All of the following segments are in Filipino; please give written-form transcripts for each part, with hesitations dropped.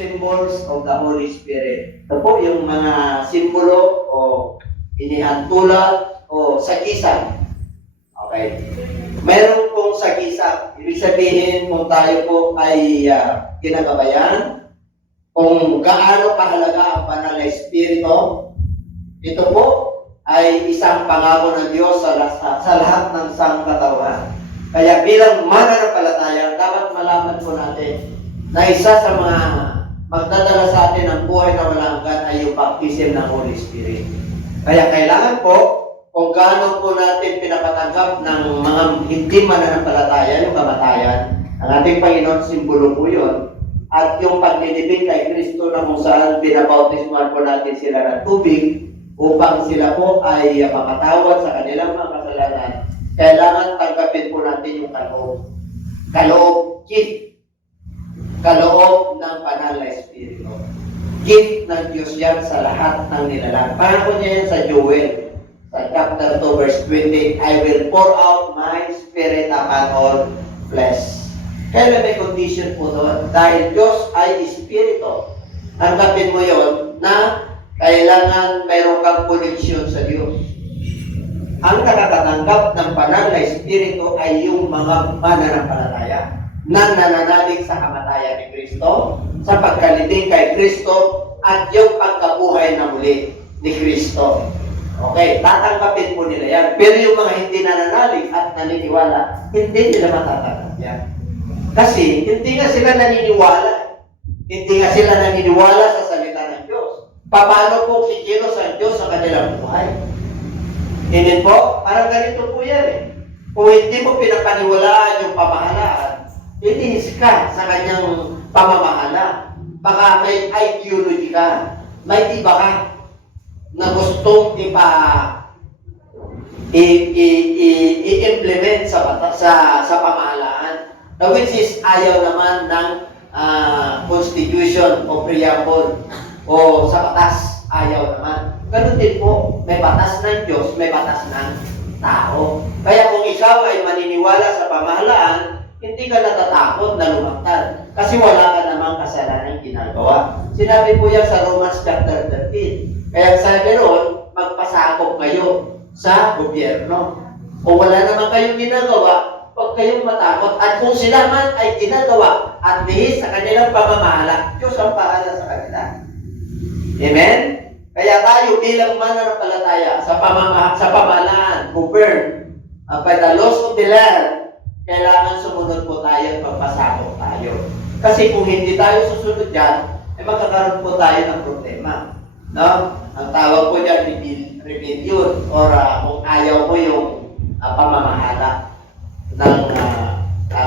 Symbols of the Holy Spirit. Ito po yung mga simbolo o inihantulan o sagisag. Okay. Meron pong sagisag. Ibig sabihin kung tayo po ay ginagabayan, kung gaano kahalaga ang banal na Espiritu, ito po ay isang pangako ng Diyos sa lahat ng sangkatauhan. Kaya bilang mananampalataya, dapat malaman po natin na isa sa mga magdadala sa atin ng buhay na walang hanggan ay yung baptism ng Holy Spirit. Kaya kailangan po, kung gaano po natin pinapatanggap ng mga hindi mananampalataya, yung kamatayan, ang ating Panginoon, simbolo po yun. At yung paglilibing kay Kristo na kung saan binabautismuhan po natin sila ng tubig upang sila po ay makatawad sa kanilang mga kasalanan, kailangan tanggapin po natin yung kaloob ng banal na Espiritu. Gift ng Diyos yan sa lahat ng nilalang. Pangako niya yan sa Joel, sa chapter 2, verse 20, I will pour out my Spirit upon all flesh. Kaya may condition po doon, dahil Diyos ay Espiritu. Tanggapin mo yon na kailangan mayroon kang connection sa Diyos. Ang nakakatanggap ng banal na Espiritu ay yung mga mananampalataya na nananalig sa kamatayan ni Kristo, sa pagkalibing kay Kristo, at yung pagkabuhay na muli ni Kristo. Okay, tatanggapin po nila yan. Pero yung mga hindi nananalig at naniniwala, hindi nila matatanggap yan. Kasi hindi nga sila naniniwala. Hindi nga sila naniniwala sa salita ng Diyos. Paano po kikilos ang Diyos sa kanilang buhay? Hindi po, parang ganito po yan eh. Kung hindi mo pinapaniwalaan yung pamahalaan, itihis ka sa kanyang pamamahala. Baka may ideology ka, may iba ka na gustong i-implement sa pamahalaan, which is ayaw naman ng constitution o preamble o sa batas, ayaw naman. Ganun din po, may batas ng Diyos, may batas ng tao. Kaya kung ikaw ay maniniwala sa pamahalaan, hindi ka natatakot na lumagtad. Kasi wala ka namang kasalanan ginagawa. Sinabi po yan sa Romans chapter 13. Kaya sabi ron, magpasakop kayo sa gobyerno. Kung wala naman kayong ginagawa, huwag kayong matakot. At kung sila man ay ginagawa at lihis sa kanilang pamamahala, Diyos ang pahala sa kanila. Amen? Kaya tayo bilang mananampalataya sa pamahalaan, govern by the laws of the land, kailangan sumunod po tayo at magpasakop tayo. Kasi kung hindi tayo susunod dyan, magkakaroon po tayo ng problema. No? Ang tawag po dyan, rebellion, or kung ayaw mo yung pamamahala ng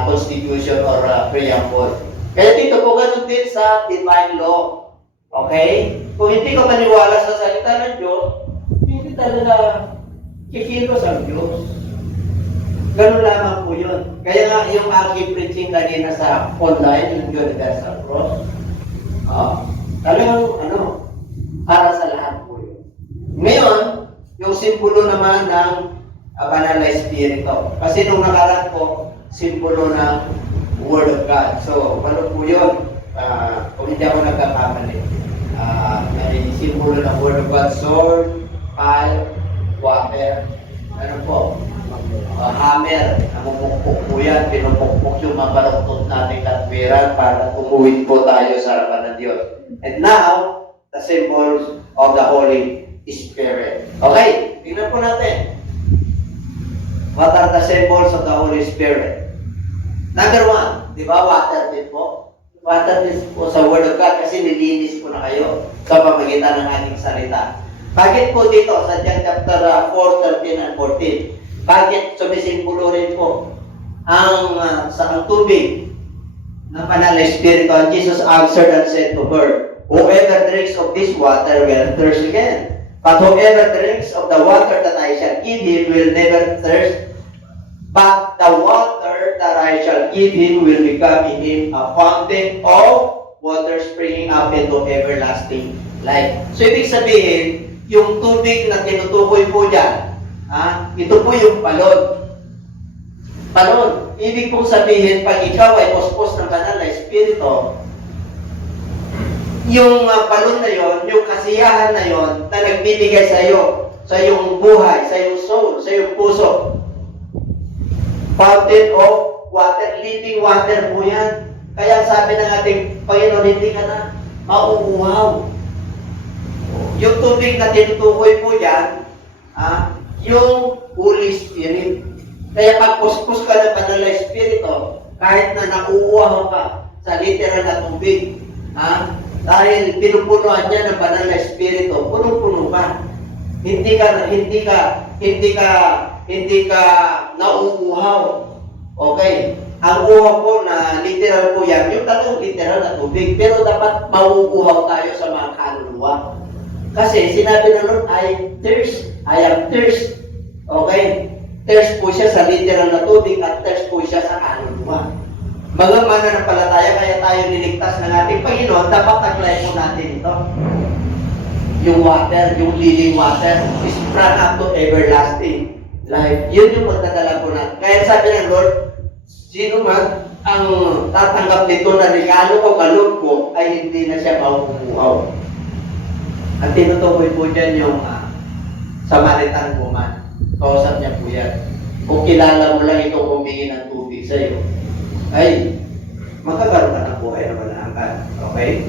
constitution or preamble. Kaya dito po ganun din sa divine law. Okay? Kung hindi ka maniwala sa salita ng Diyos, hindi talaga kikilos ang Diyos. Ganun lamang po yun. Kaya nga yung aking preaching kanina sa online, yung Universal Cross, talagang para sa lahat po yun. Ngayon, yung simbolo naman ng banal na Espiritu. Kasi nung nakaraan po, simbolo ng Word of God. So, ano po yun? Kung hindi ako nagkakamali. Simbolo ng Word of God, sword, fire, water, ano po? Hammer, namumukpok po yan, pinupukpok yung mga baluktot natin katwiran para umuwi po tayo sa harapan ng Diyos. And now, the symbols of the Holy Spirit. Okay, tingnan po natin. What are the symbols of the Holy Spirit? Number one, di ba, water din po? Water din po sa Word of God kasi nilinis po na kayo sa pamagitan ng ating salita. Bakit po dito sa John chapter 4, 13 and 14? Bakit sumisimbolo rin po ang tubig ng banal na Espiritu? And Jesus answered and said to her, whoever drinks of this water will thirst again. But whoever drinks of the water that I shall give him will never thirst. But the water that I shall give him will become in him a fountain of water springing up into everlasting life. So ibig sabihin, yung tubig na tinutukoy po dyan, ito po yung palod. Palod. Ibig pong sabihin, pag ikaw ay puspos ng banal na Espiritu, yung balon na yon, yung kasiyahan na yon na nagbibigay sa iyo, sa iyong buhay, sa iyong soul, sa iyong puso. Fountain of water, living water po yan. Kaya sabi ng ating Panginoon, hindi ka na mauuhaw. Yung tubig na tinutukoy po yan, yung Holy Spirit. Kaya pag puspos ka ng Banal na Espiritu, kahit na nauuhaw ka sa literal na tubig, dahil pinupunuan niya ng Banal na Espiritu, punong-puno ka. Hindi ka nauuhaw. Okay? Ang uhaw po na literal po yan, yung talagang literal na tubig, pero dapat mauuhaw tayo sa mga kaluluwa. Kasi sinabi ng Lord, I am thirst. Okay? Thirst po siya sa literal na tubig at thirst po siya sa kaluluwa. Mga mananampalataya, kaya tayo niligtas ng ating Panginoon, dapat taglay po natin ito. Yung water, yung living water, is sprung up to everlasting life. Yun yung magdadala po natin. Kaya sabi ng Lord, sino man ang tatanggap nito na regalo o kaloob ko, ay hindi na siya mauuhaw. Ang tinutukoy po dyan yung Samaritan woman. Kausap niya po yan. Kung kilala mo lang itong humingi ng tubig sa iyo, ay magkakaroon ka ng buhay na malangkan. Okay?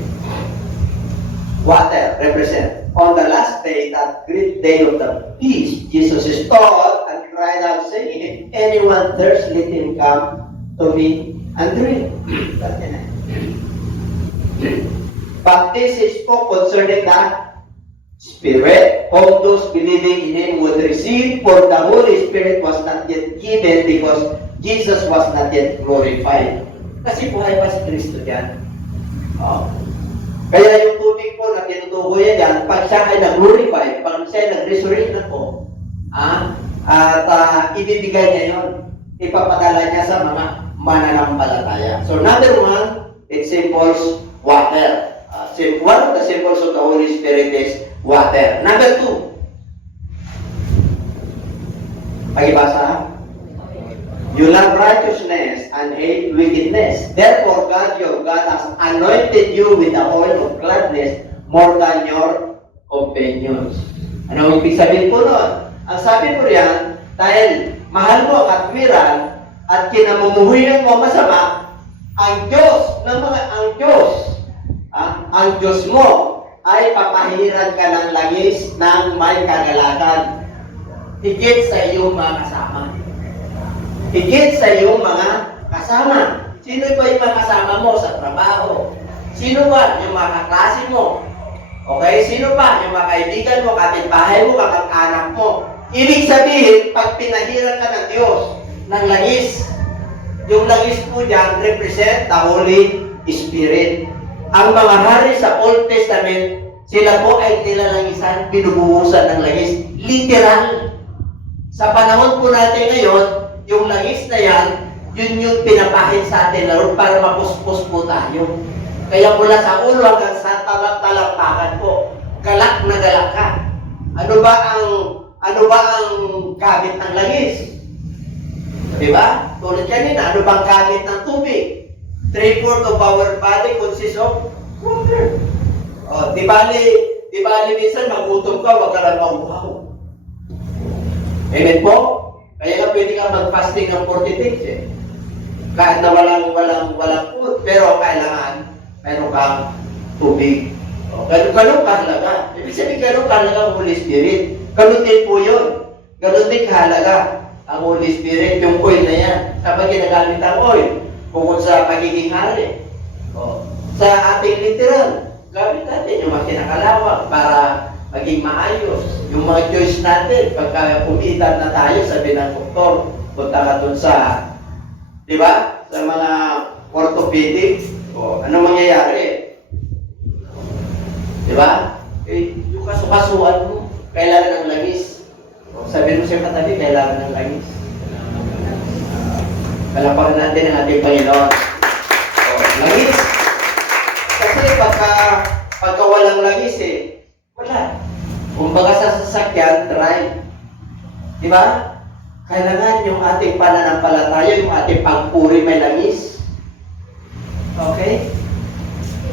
Water represent. On the last day, that great day of the feast, Jesus stood and cried out, saying, "If anyone thirsts, let him come to me and drink." But this is spoke concerning the Spirit, whom those believing in Him would receive, for the Holy Spirit was not yet given because Jesus was not yet glorified. Kasi buhay pa si Kristo dyan. Kaya yung tubig po na tinutukoy yan, pag siya ay nag-glorify, pag siya ay nag-resurrect na po, ibibigay niya yun. Ipapadala niya sa mga mananampalataya. So number one, it symbols water. One of the symbols of the Holy Spirit is water. Number two, pag-ibasa, you love righteousness and hate wickedness. Therefore, God, your God, has anointed you with the oil of gladness more than your companions. Ano ibig sabihin po nun? Ang sabi po riyan, dahil mahal mo ang katwiran at kinamumuhuyan mo masama, ang Diyos mo ay papahiran ka ng langis ng may kagalakan. Higit sa iyong mga kasama. Higit sa iyong mga kasama. Sino ba yung mga kasama mo sa trabaho? Sino ba yung mga kaklase mo? Okay? Sino ba yung mga kaibigan mo, kapitbahay mo, kamag-anak mo? Ibig sabihin, pag pinahiran ka ng Diyos ng langis, yung langis po dyan represent the Holy Spirit. Ang mga hari sa Old Testament, sila po ay nilalangisan, binubuhusan ng langis. Literal. Sa panahon po natin ngayon, yung langis na yan, yun yung pinapahid sa atin, Lord, para mapuspos po tayo. Kaya mula sa ulo hanggang sa talampakan po, galak na galak ka. Ano ba ang gamit ng langis? Diba? Tulad kanina, ano bang gamit ng tubig? 3/4 of our body consists of water. Di bali minsan magutom ka, wag ka lang mauhaw. Amen po? Kaya nga pwede ka mag-fasting ng 40 days eh. Kahit na walang food, pero kailangan meron kang tubig. Ganun kahalaga. Ibig sabihin ganun kahalaga ang Holy Spirit. Ganun din po yun. Ganun din kahalaga ang Holy Spirit, yung oil na yan. Kapag ginagamit ang oil, bukod sa pagiging hari. Sa ating literal, gamit natin yung mga kinakalawang para maging maayos. Yung mga choice natin, pagka umiidad na tayo, sabi ng doktor, punta ka dun sa, di ba? Sa mga orthopedic, ano mangyayari? Di ba? Yung kasukasuan mo, kailangan ng langis. Sabi mo siya katabi, kailangan ng langis. Palapakan natin ang ating Panginoon. Langis. Kasi pagka walang langis wala. Kumbaga sa sasakyan, drive. Di ba? Kailangan yung ating pananampalataya, yung ating pagpuri may langis. Okay?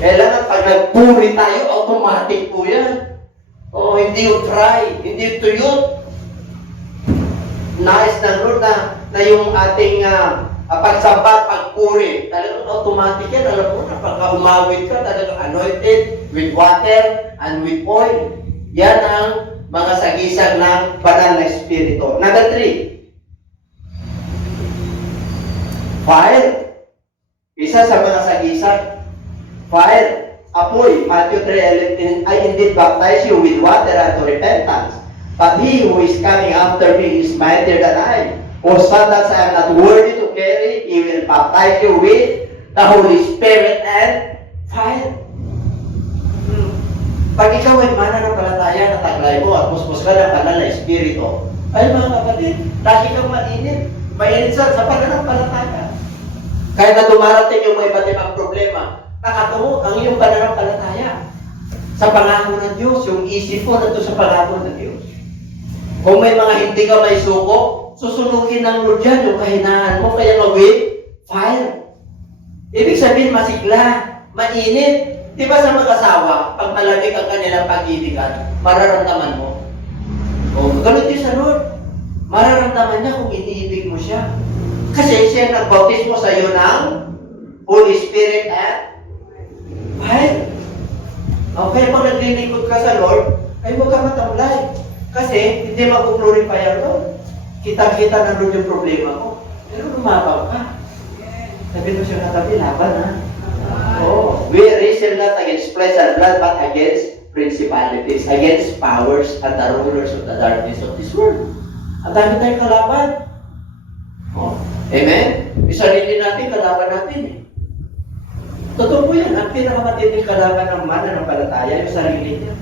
Kailangan pag nagpuri tayo, automatic po yan. O, hindi yung try, hindi yung tuyot. Nais ng Lord na yung ating pagsamba, pagpuri, talagang automatic yan. Alam mo na, pagka umawit ka, talagang anointed with water and with oil. Yan ang mga sagisag ng banal na espiritu. Number 3, fire. Isa sa mga sagisag, fire, apoy. Matthew 3:11, I indeed baptize you with water unto repentance. But he who is coming after me is mightier than I, whose sandals I am not worthy to carry. He will baptize you with the Holy Spirit and fire. Pag ikaw ay mananampalataya na taglay mo at muspos ka ng banal na espiritu, ay mga kapatid, lagi kang mainit. Mainit sa pananampalataya. Kahit na dumarating yung mga iba't ibang problema, nakatungo ang iyong pananampalataya sa pangako ng Diyos. Yung isip mo nandito sa pangako ng Diyos. Kung may mga hindi ka may suko, susunugin ng Lord yan yung kahinaan mo, kaya with fire. Ibig sabihin, masigla, mainit. Di ba sa mag-asawa, pag malamig ang kanilang pag-ibigan, mararamdaman mo? O, ganun din sa Lord. Mararamdaman niya kung iniibig mo siya. Kasi siya nagbautismo sa iyo ng Holy Spirit at fire. Okay, pag naglilingkod ka sa Lord, ay huwag ka matamlay. Kasi hindi mag-glorify ang Lord. Kita-kita ng Lord yung problema ko. Pero lumabang ka. Sabi mo siya katabi, laban ha. Oh, we wrestle not against flesh and blood, but against principalities, against powers and the rulers of the darkness of this world. Ang dami tayong kalaban. Oh, amen? Isarili natin, kalaban natin eh. Totoo po yan. Ang pinakamatinding kalaban ng mananampalataya, yung sarili niya.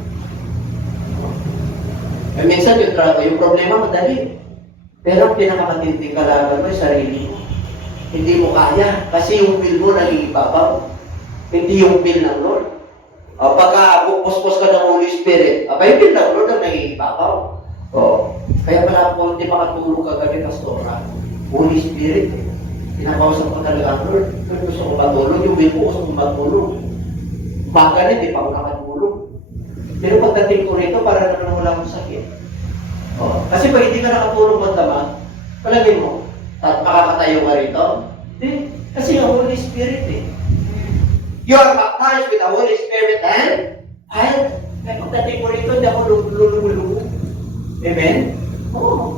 Eh, minsan yung problema madali. Pero ang pinakamatinding kalaban mo, yung sarili mo. Hindi mo kaya. Kasi yung will mo nag-iibabaw. Hindi yung will ng Lord. Pagka puspos ka ng Holy Spirit, yung will ng Lord ang nag-iibabaw. Kaya pala po hindi makatulog ka kagabi, pastora. Holy Spirit, pinakausap ko talaga ang Lord. Kung gusto ko matulog, yung will ko gusto ko matulog. Baka hindi pa ako nakatulog. Pero pagdating ko rito, para naman wala akong sakit. Kasi pag hindi ka nakatulog magdamag, palagay mo, makakatayo ka rito? Hindi. Kasi ang Holy Spirit eh. You are baptized with the Holy Spirit and fire. Kaya pagdating ko rito, hindi ako lululugo. Amen? Oo.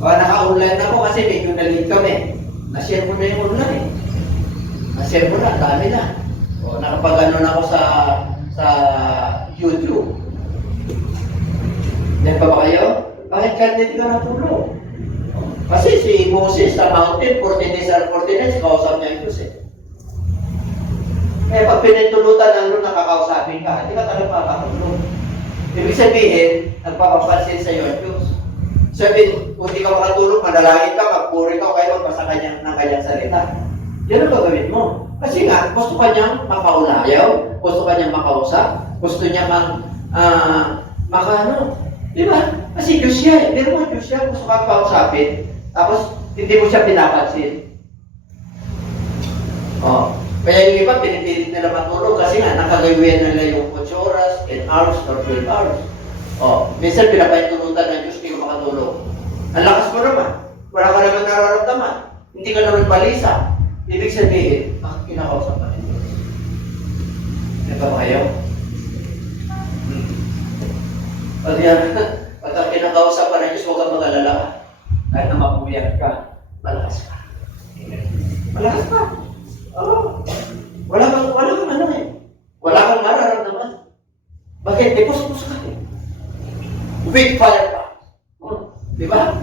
Naka-online ako kasi medyo nalit kami. Na-share ko na yung online. Na-share ko na, dami na. Nakapag-ano na ako sa YouTube. Yan pa ba kayo? Bakit ka hindi ka natulog? Kasi si Moses sa mountain, 14 days and 14 nights, kausap niya yung Diyos eh. Kaya pag pinitulutan ng Lord, nakakausapin ka, hindi ka talaga makakatulog. Ibig sabihin, nagpapapansin sa iyo ang Diyos. Sabihin, kung hindi ka makatulog, manalangin ka, magpuri ka, o kaya magbasa ka ng kanyang salita. Yan ang gagawin mo. Kasi nga, gusto ka niyang makaulayaw, gusto ka niyang makausap, gusto niya makano. Di ba? Kasi Diyos siya eh. Pero mo Diyos siya, gusto ka kausapin, tapos hindi mo siya pinapansin. Kaya yung iba, pinipilit nila matulog kasi nga, nakagawin nila yung 8 oras, 10 hours, or 12 hours. Minsan pinapahintulutan ng Diyos, hindi ka makatulog. Ang lakas mo naman. Wala ka naman nararamdaman. Hindi ka naman balisa. Ibig sabihin, kinakausap ka ng Diyos. Diba ba kayo? Pagka kinakausap ka ng Diyos, huwag kang mag-alala. Kahit na mapumiyak ka, malakas ka. Malakas ka. Wala kang ano eh. Wala kang mararamdaman. Bakit? Depos-pos ka eh. With fire pa. Di ba?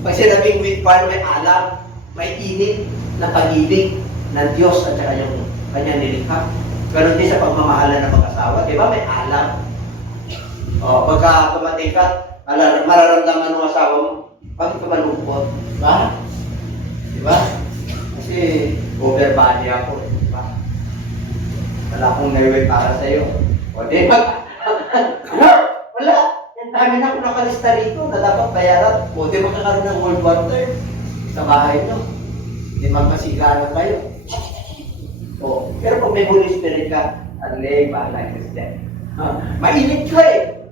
Pag sinabing with fire, may alam, may init na pag-ibig ng Diyos at saka yung kanyang nilikha. Ganon din sa pagmamahalan ng mag-asawa. Di ba? May alam. Pagka tumating ka, mararamdaman ng asawa mo, bakit ka malungkot? Diba? Diba? Kasi overbody ako, diba? Wala akong naiway para sa'yo. Di ba? Wala. Ang dami na ako nakalista rito na dapat bayaran. Di magkakaroon ng World War III sa bahay nyo. Hindi magmasigaran kayo. Pero kung may Holy Spirit ka, alay, bahala ka dyan. Mainit ka eh.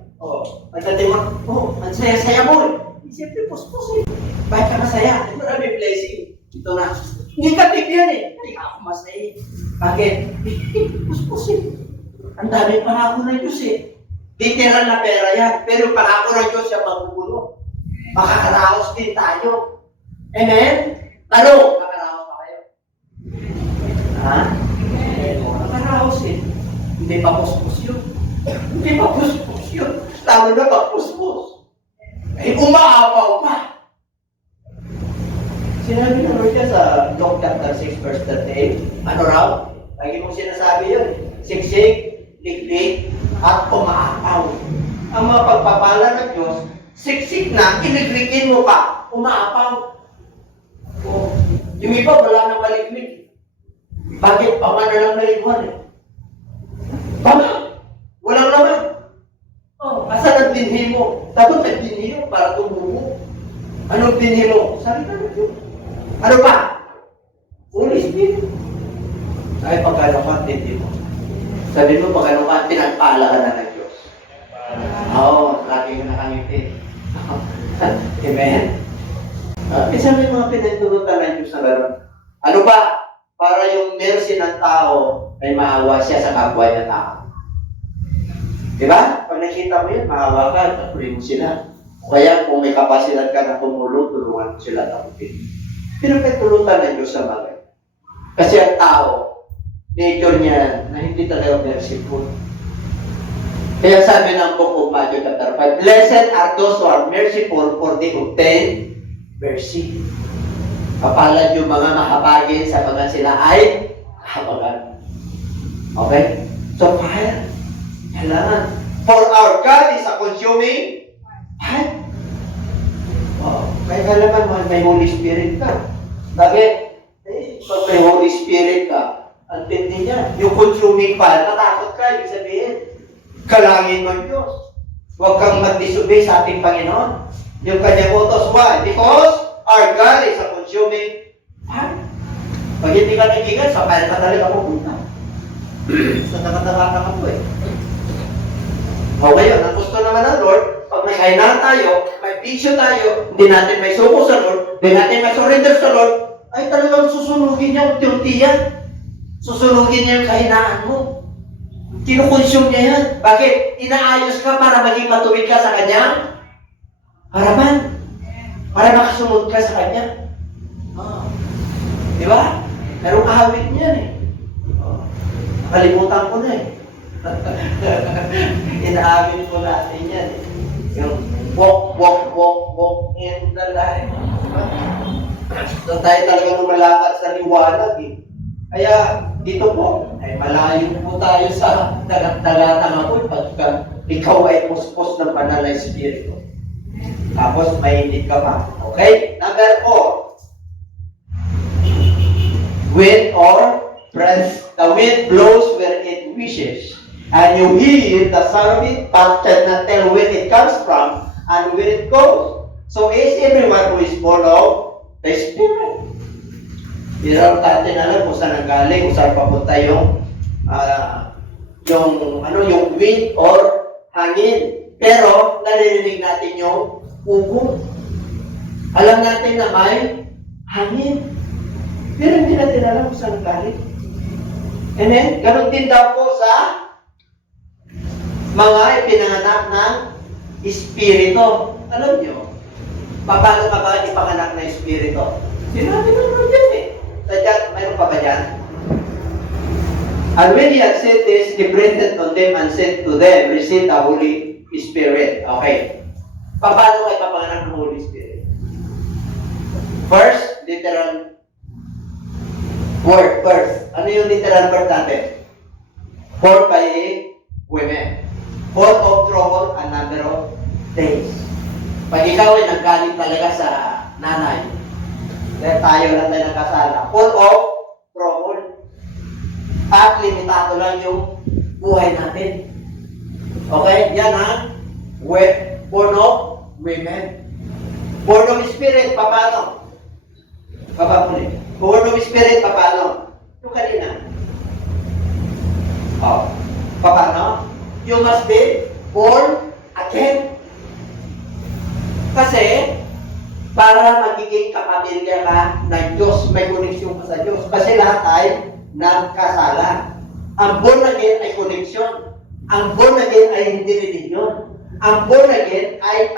Pagdating mo, ang saya-saya mo eh. Siyempre, puspos eh. Bakit ka masaya? Maraming blessing. Ito na. Negative yan eh. Ay, ako masaya eh. Bakit? Puspos eh. Ang dami pangako ng Diyos eh. Literal na pera yan. Pero pangako ng Diyos siya magugulo. Makakaraos din tayo. Amen? Ano? Makakaraos pa kayo? Ha? Makakaraos eh. Hindi pa puspos yun. Hindi pa puspos yun. Lalo na pa puspos. Ay, umaapaw pa. Sinabi ng Lord sa Luke chapter 6 verse 38, ano raw? Lagi mong sinasabi yun. Siksik, liklik, at umaapaw. Ang mga pagpapala ng Diyos, siksik na, iliklikin mo pa, umaapaw. Yung iba, wala nang maliklik. Bakit? Pama na lang naiwan eh. Pama! Walang naman. Asan ang binhi mo? Dapat may binhi mo para tumubo. Anong binhi mo? Salita ng Diyos. Ano pa? Holy Spirit. Ay, pagkano ka, hindi mo. Sabi mo, pagkano ka, pinagpala ka na ng Diyos. Lagi mo nakangiti. Amen? Isa may mga pinagtunutan ng Diyos na gano'n. Ano pa? Para yung mercy ng tao ay maawa siya sa kapwa niya tao. Diba? Pag nakita mo yun, maawa ka, tapurin mo sila. Kaya kung may kapasidad ka na tumulong, tulungan mo sila tapurin. Pero may tulutan ng Diyos sa bagay. Kasi ang tao, nature niya na hindi talaga merciful. Kaya sabi ng Book of Matthew chapter 5, blessed are those who are merciful for they obtain mercy. Kapalad yung mga mahabagin sa mga sila ay kahabagan. Okay? So, fire. Kailangan. For our God is a consuming fire. Kaya kailangan may Holy Spirit ka. Bakit? Pag may Holy Spirit ka, ang tindi niya, yung consuming fire, natakot ka, ibig sabihin, kalangin mo ang Diyos. Huwag kang mag-disobey sa ating Panginoon. Yung kanyang utos. Why? Because our God is a consuming fire. Pag hindi ka nagigan, sa fire ka talaga pupunta. Sa nakataka ka po eh. Ngayon, ang gusto naman ng Lord, pag may kailangan tayo, may vision tayo, hindi natin may suko sa Lord, hindi natin may surrender sa Lord, ay talagang susunugin niya unti-unti yan. Susunugin niya yung kahinaan mo. Kinukonsume niya yan. Bakit? Inaayos ka para maging matuwid ka sa kanyang harapan. Para makasunod ka sa kanya. Di ba? Merong awit niyan eh. Nakalimutan ko na eh. Inaamin ko natin yan. Yung walk in the light. So tayo talaga lumalakad sa liwanag eh. Kaya dito po, ay malayo po tayo sa dagat-dagatan po pagka ikaw ay puspos ng banal na Espiritu. Tapos mainit ka pa. Okay? Number 4. Wind or breath. The wind blows where it wishes. And you hear the sound of it, but cannot tell where it comes from and where it goes. So is everyone who is born of the Spirit. Hindi raw natin alam kung saan nanggaling, kung saan papunta yung wind or hangin. Pero naririnig natin yung ugong. Alam natin na may hangin. Pero hindi natin alam kung saan nanggaling. And then, ganun din daw po sa mga ipinanganak ng Espiritu. Alam nyo, paano ka ba ipanganak ng Espiritu? Sinabi naman dyan eh. Sadya, mayroon pa ba dyan? And when he had said this, he breathed on them and said to them, receive the Holy Spirit. Okay. Paano ka ipapanganak ng Holy Spirit? First, literal word, birth. Ano yung literal birth natin? Born by a women. Born of trouble a number of days. Pag ikaw ay naggaling talaga sa nanay, dahil tayo lang tayo nagkasala, full of trouble. At limitado lang yung buhay natin. Okay? Yan ang born of women. Born of spirit, paano? Born of spirit, paano? Yung kanina. Oh. Paano? You must be born again. Kasi, para magiging kapamilya ka ng Diyos, may koneksyon ka sa Diyos. Kasi lahat ay nagkasala. Ang born again ay koneksyon. Ang born again ay hindi religion. Ang born again ay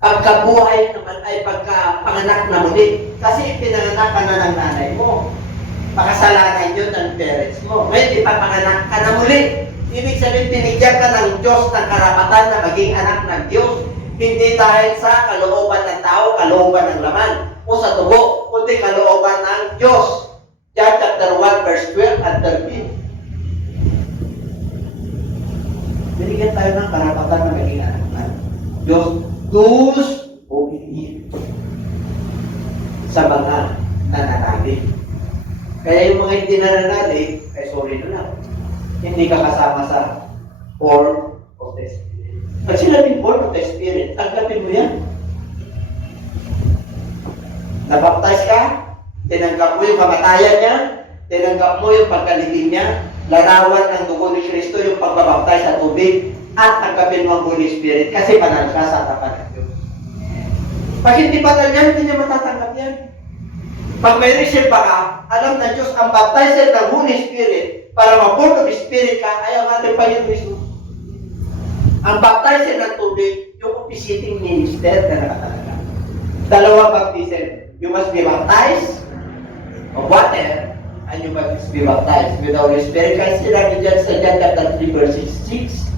pagkabuhay naman ay pagkapanganak na muli. Kasi pinanganak ka na ng nanay mo. Makasalanan yun ng parents mo. Ngayon, ipapanganak ka na muli. Ibig sabihin, binigyan ka ng Diyos ng karapatan na maging anak ng Diyos. Hindi dahil sa kalooban ng tao, kalooban ng laman, o sa tubo, kundi kalooban ng Diyos. John chapter 1, verse 12 and 13. Binigyan tayo ng karapatan na maging anak ng Diyos. Those who believe sa mga nananalig. Kaya yung mga hindi nananalig, ay sorry na lang. Hindi ka kasama sa form of the Spirit. Pag sinabing form of the Spirit, tanggapin mo yan. Nabaptize ka, tinanggap mo yung kamatayan niya, tinanggap mo yung pagkalibing niya, larawan ng dugo ni Kristo yung pagbabaptize sa tubig, at tanggapin mo ang Holy Spirit kasi banal ka sa harapan ng Diyos. Pag hindi banal yan, hindi niya matatanggap yan. Pag may receive ka, alam na Diyos ang baptizer ng Holy Spirit para ma-born of the Spirit ka, ayaw natin pa yung Kristo. Ang baptizer ng tubig, yung officiating minister na nakatalaga. Dalawang baptism. You must be baptized of water and you must be baptized with the Holy Spirit. Kasi sinabi dyan sa John chapter 3 verse 6,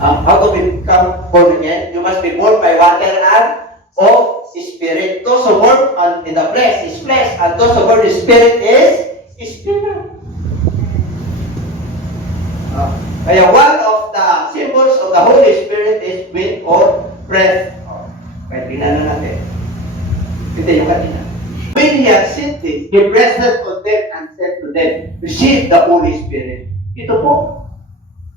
how to become born again? You must be born by water and of Spirit. Those who born in the flesh is flesh, and those who born in Spirit is Spirit. Kaya one of the symbols of the Holy Spirit is wind or breath. Kaya tingnan na natin. Ito yung kanina. When he had sent this, he breathed on them and said to them, receive the Holy Spirit. Ito po,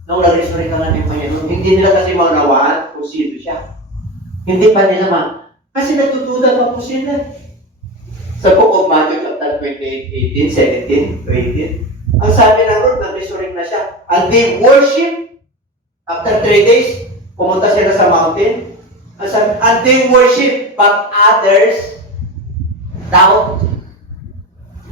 nung na-resurrect ka nga ng Panginoon, hindi nila kasi maunawaan kung sino siya. Hindi pa nila kasi nagtutuda pa po sila. Sa book of Matthew, chapter 28, 18, 17, 18, ang sabi ng Lord, nag-resurrect na siya. And they worship, after 3 days, pumunta sila sa mountain, and they worship, but others doubt.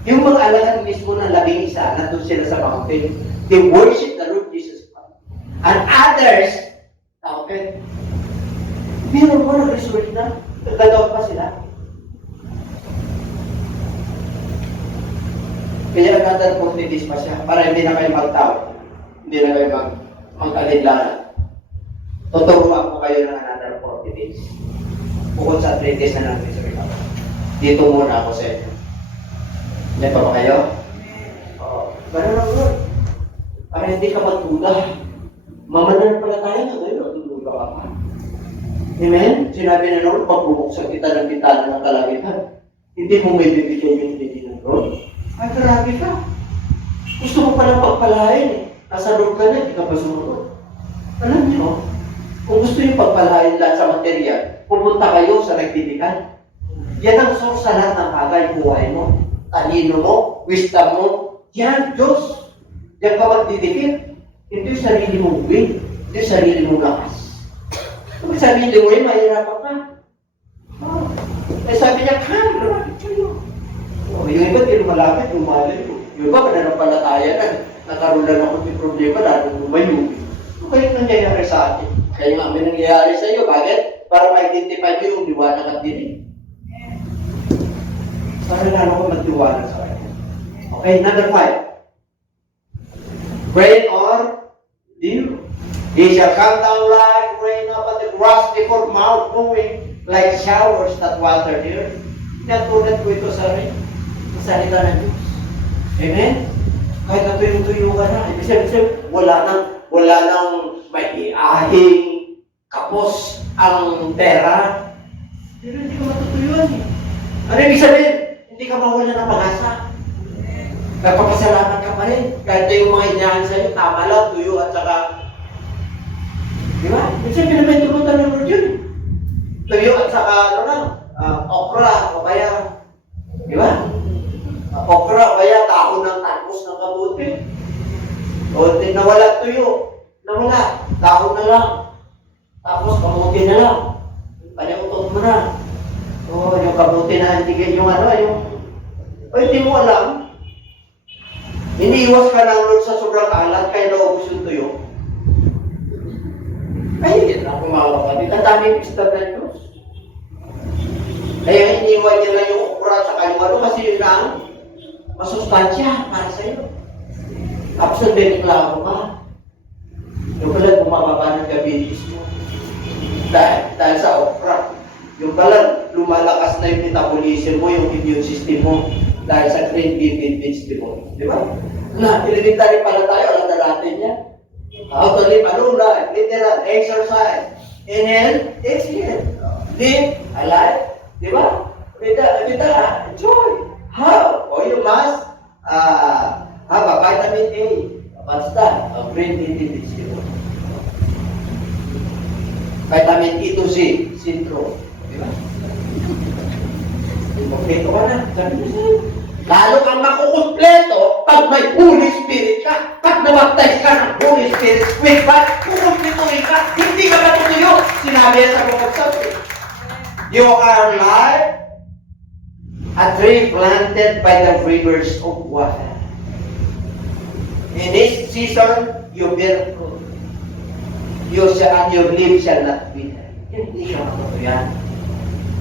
Yung mga alagad mismo ng 11, nandun sila sa mountain, they worship the Lord Jesus Christ. And others doubted. Meron mo nag-resurrect na? Nagdadawag pa sila. Kaya another 40 days pa siya para hindi na kayo magtawag. Hindi na kayo magkalinlangan. Tuturuan ko kayo ng another 40 days. Bukod sa 3 days na nag-resurrect ako. Dito muna ako sa inyo. Hindi pa ba kayo? Oo. Ganun lang Lord. Para hindi ka magtula. Mamanan pala tayo na ngayon. Tutula ka pa. Amen? Sinabi na Lord, pag bubuksan kita ng bintana ng kalangitan, hindi mo may bibigyan yung hindi ng Lord. Ay, karami ka. Gusto mo palang pagpalain eh. Nasa Lord ka na, hindi ka pa sumunod. Alam niyo, kung gusto yung pagpalain lahat sa material, pupunta kayo sa nagbibigan. Yan ang source sa lahat ng bagay, buhay mo, talino mo, wisdom mo. Yan, Diyos. Yan ka magdidikit. Hindi yung sarili mong will, hindi yung sarili mong lakas. Kung sarili mo yun, mahirapan ka. Oh. Eh sabi niya, malapit kayo. Oh, yung iba, hindi malapit, lumalay ko. Yung iba, pananampalataya na. Nakaroon lang ako ng problema, lalong lumayo. So, kaya nangyayari sa atin. Kaya nga, may nangyayari sa iyo. Bakit? Para ma-identify mo yung liwanag at dilim. Para lalo ko magdiwanag sa kanya. Okay, number 5. Rain or dew. He shall come down like rain upon the grass before mount moving like showers that water the earth. Natulad ko ito sa rin. Sa salita ng Diyos. Amen? Kahit na tuyong-tuyo ka na. Ibig sabihin, wala nang may iahing kapos ang pera. Pero hindi ka matutuyuan eh. Ano ibig sabihin? Hindi ka mawala ng pag-asa. Nagpapasalamat ka pa rin. Kahit na yung mga inyahan sa'yo, tama lang, tuyo at saka di ba? Kasi pinapintulutan ng Lord yun. Tuyo at saka, okra, o kaya, di ba? Okra, o kaya dahon ng talbos ng kabuti. O, nawala tuyo. Nawala. Tao na lang. Tapos, kamuti na lang. Paniutot mo na. O, yung kamuti na antigin, yung ano, yung... O, hindi mo alam. Iniiwas ka ng Lord sa sobrang alat, kaya naubos yung tuyo. Ay, hindi na kumawa ka. Di ka daming pista ng Diyos. Kaya iniwan niya lang yung okra sa yung ano, kasi yun lang masustansya para sa'yo. Tapos ang diniklaro ka. Yung pala bumababa ng diabetes mo. Dahil sa okra. Yung pala lumalakas na yung metabolism mo, yung immune system mo. Dahil sa green bean vegetable. Di ba? Na, ililita rin pala tayo, alam na natin yan. How to live a long life, literal, exercise, inhale, exhale. Live a life, di ba? Kita, enjoy. How? O you must have a vitamin A. What's that? A green bean vegetable. Vitamin E to C, syndrome. Di ba? Kompleto ka na. Sabi ko sa'yo. Lalo kang makukumpleto pag may Holy Spirit ka. Pag nabaptize ka ng Holy Spirit, with God, kukumpletuhin ka. Hindi ka matutuyo. Sinabi yan sa mga sabi. You are like a tree planted by the rivers of water. In this season, you bear fruit. And your leaves shall not wither. Hindi siya matutuyan.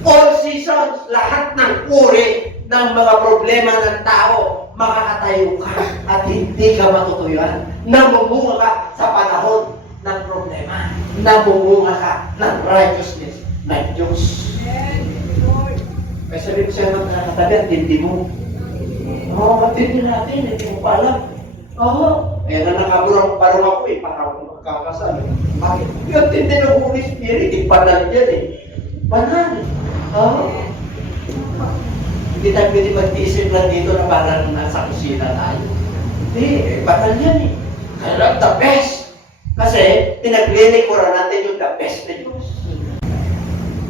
All seasons, lahat ng uri ng mga problema ng tao, makakatayo ka at hindi ka matutuyuan. Namumunga ka sa panahon ng problema. Namumunga ka ng righteousness ng Diyos. Kaya sabi ko siya ng nakatabi at hindi mo. Oo, matindi natin, hindi mo pa alam. Oo. Kaya na nakaburang parang ako para ako magkakasal. Bakit? Yung tindi ng Holy Spirit, ipanal yan Panal. Oo. Hindi tayo pwede mag-isip lang dito na parang nasa kusina tayo. Hindi, panal yan Kaya the best. Kasi, pinaglilikuran natin yung the best na Diyos.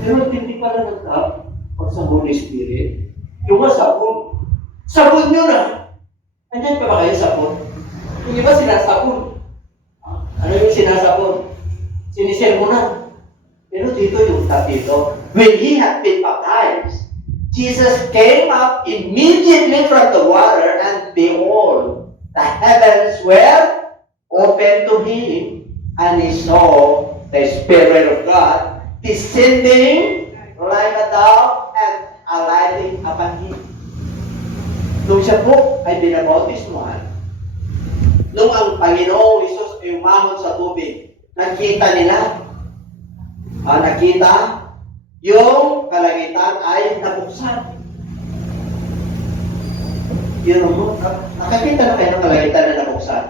Pero hindi pala nagtap pag sa Holy Spirit. Yung mga sabon. Sabon nyo na. Nandiyan pa ba kayo sabon? Yung iba sinasabon. Ano yung sinasabon? Sinisermonan. Pero dito yung tapito. When he had been baptized, Jesus came up immediately from the water, and behold, the heavens were opened to him, and he saw the Spirit of God descending like a dove and alighting upon him. Nung siya po ay binabautismuhan, nung ang Panginoong Isus ay umahon sa tubig, nakita nila, nakita yung kalangitan ay nabuksan. Yun mo, nakakita na kayo ng kalangitan na nabuksan.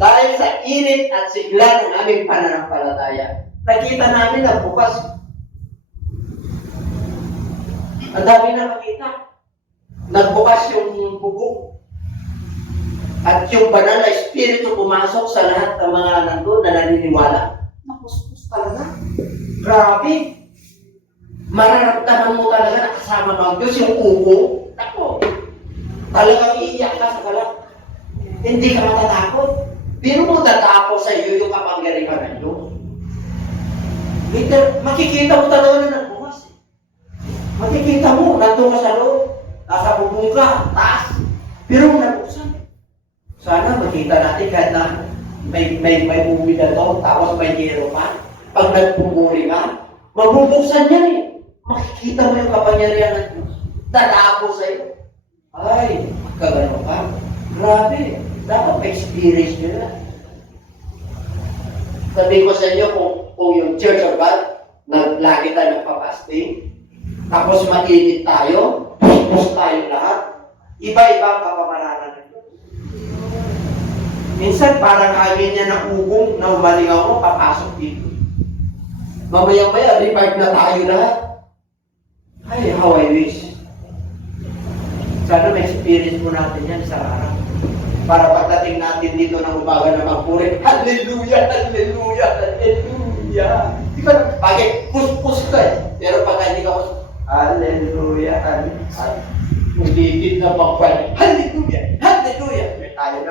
Dahil sa init at sigla ng aming pananampalataya, nakita namin na bukas. Ang dami na makita. Nagbukas yung bubuk. At yung banal na espiritu pumasok sa lahat ng mga nandun na naniniwala. Nakuskus talaga. Grabe. Mararamdaman mo talaga na kasama ng Diyos yung upo. Ako. Talagang iiyak ka sa kalang. Hindi ka matatakot. Pero mo tatapos sa iyo yung kapangyarihan ng Diyos. Makikita mo talaga na nagbukas. Makikita mo, nandun ka sa loob. Nasa bubong ka, taas. Pero nabuksan. Sana makita natin kahit na may uwi na doon, tapos may hero pa. Pag nagpumuri ka, mabubuksan yan Makikita mo yung kapangyarihan ng Diyos. Tatapos sa iyo. Ay, kagano ka. Grabe. Dapat ma-experience nyo na. Sabi ko sa inyo, kung yung Church of God, lagi tayo nagpapasting, tapos mainit tayo, puspos tayo lahat, iba-ibang kapamaranan ng Diyos. Minsan, parang hangin niya ng ugong na umalingaw mo, papasok dito. Mamaya-maya, revive na tayo lahat. Ay, how I wish. Sana ma-experience mo natin yan sa araw. Para pagdating natin dito ng umaga na magpuri, Hallelujah! Hallelujah! Hallelujah! Di ba, bakit? Puspos ka Pero pag hindi ka Hallelujah! Hallelujah! Ulitin na magpuri, Hallelujah! Hallelujah! May tayo na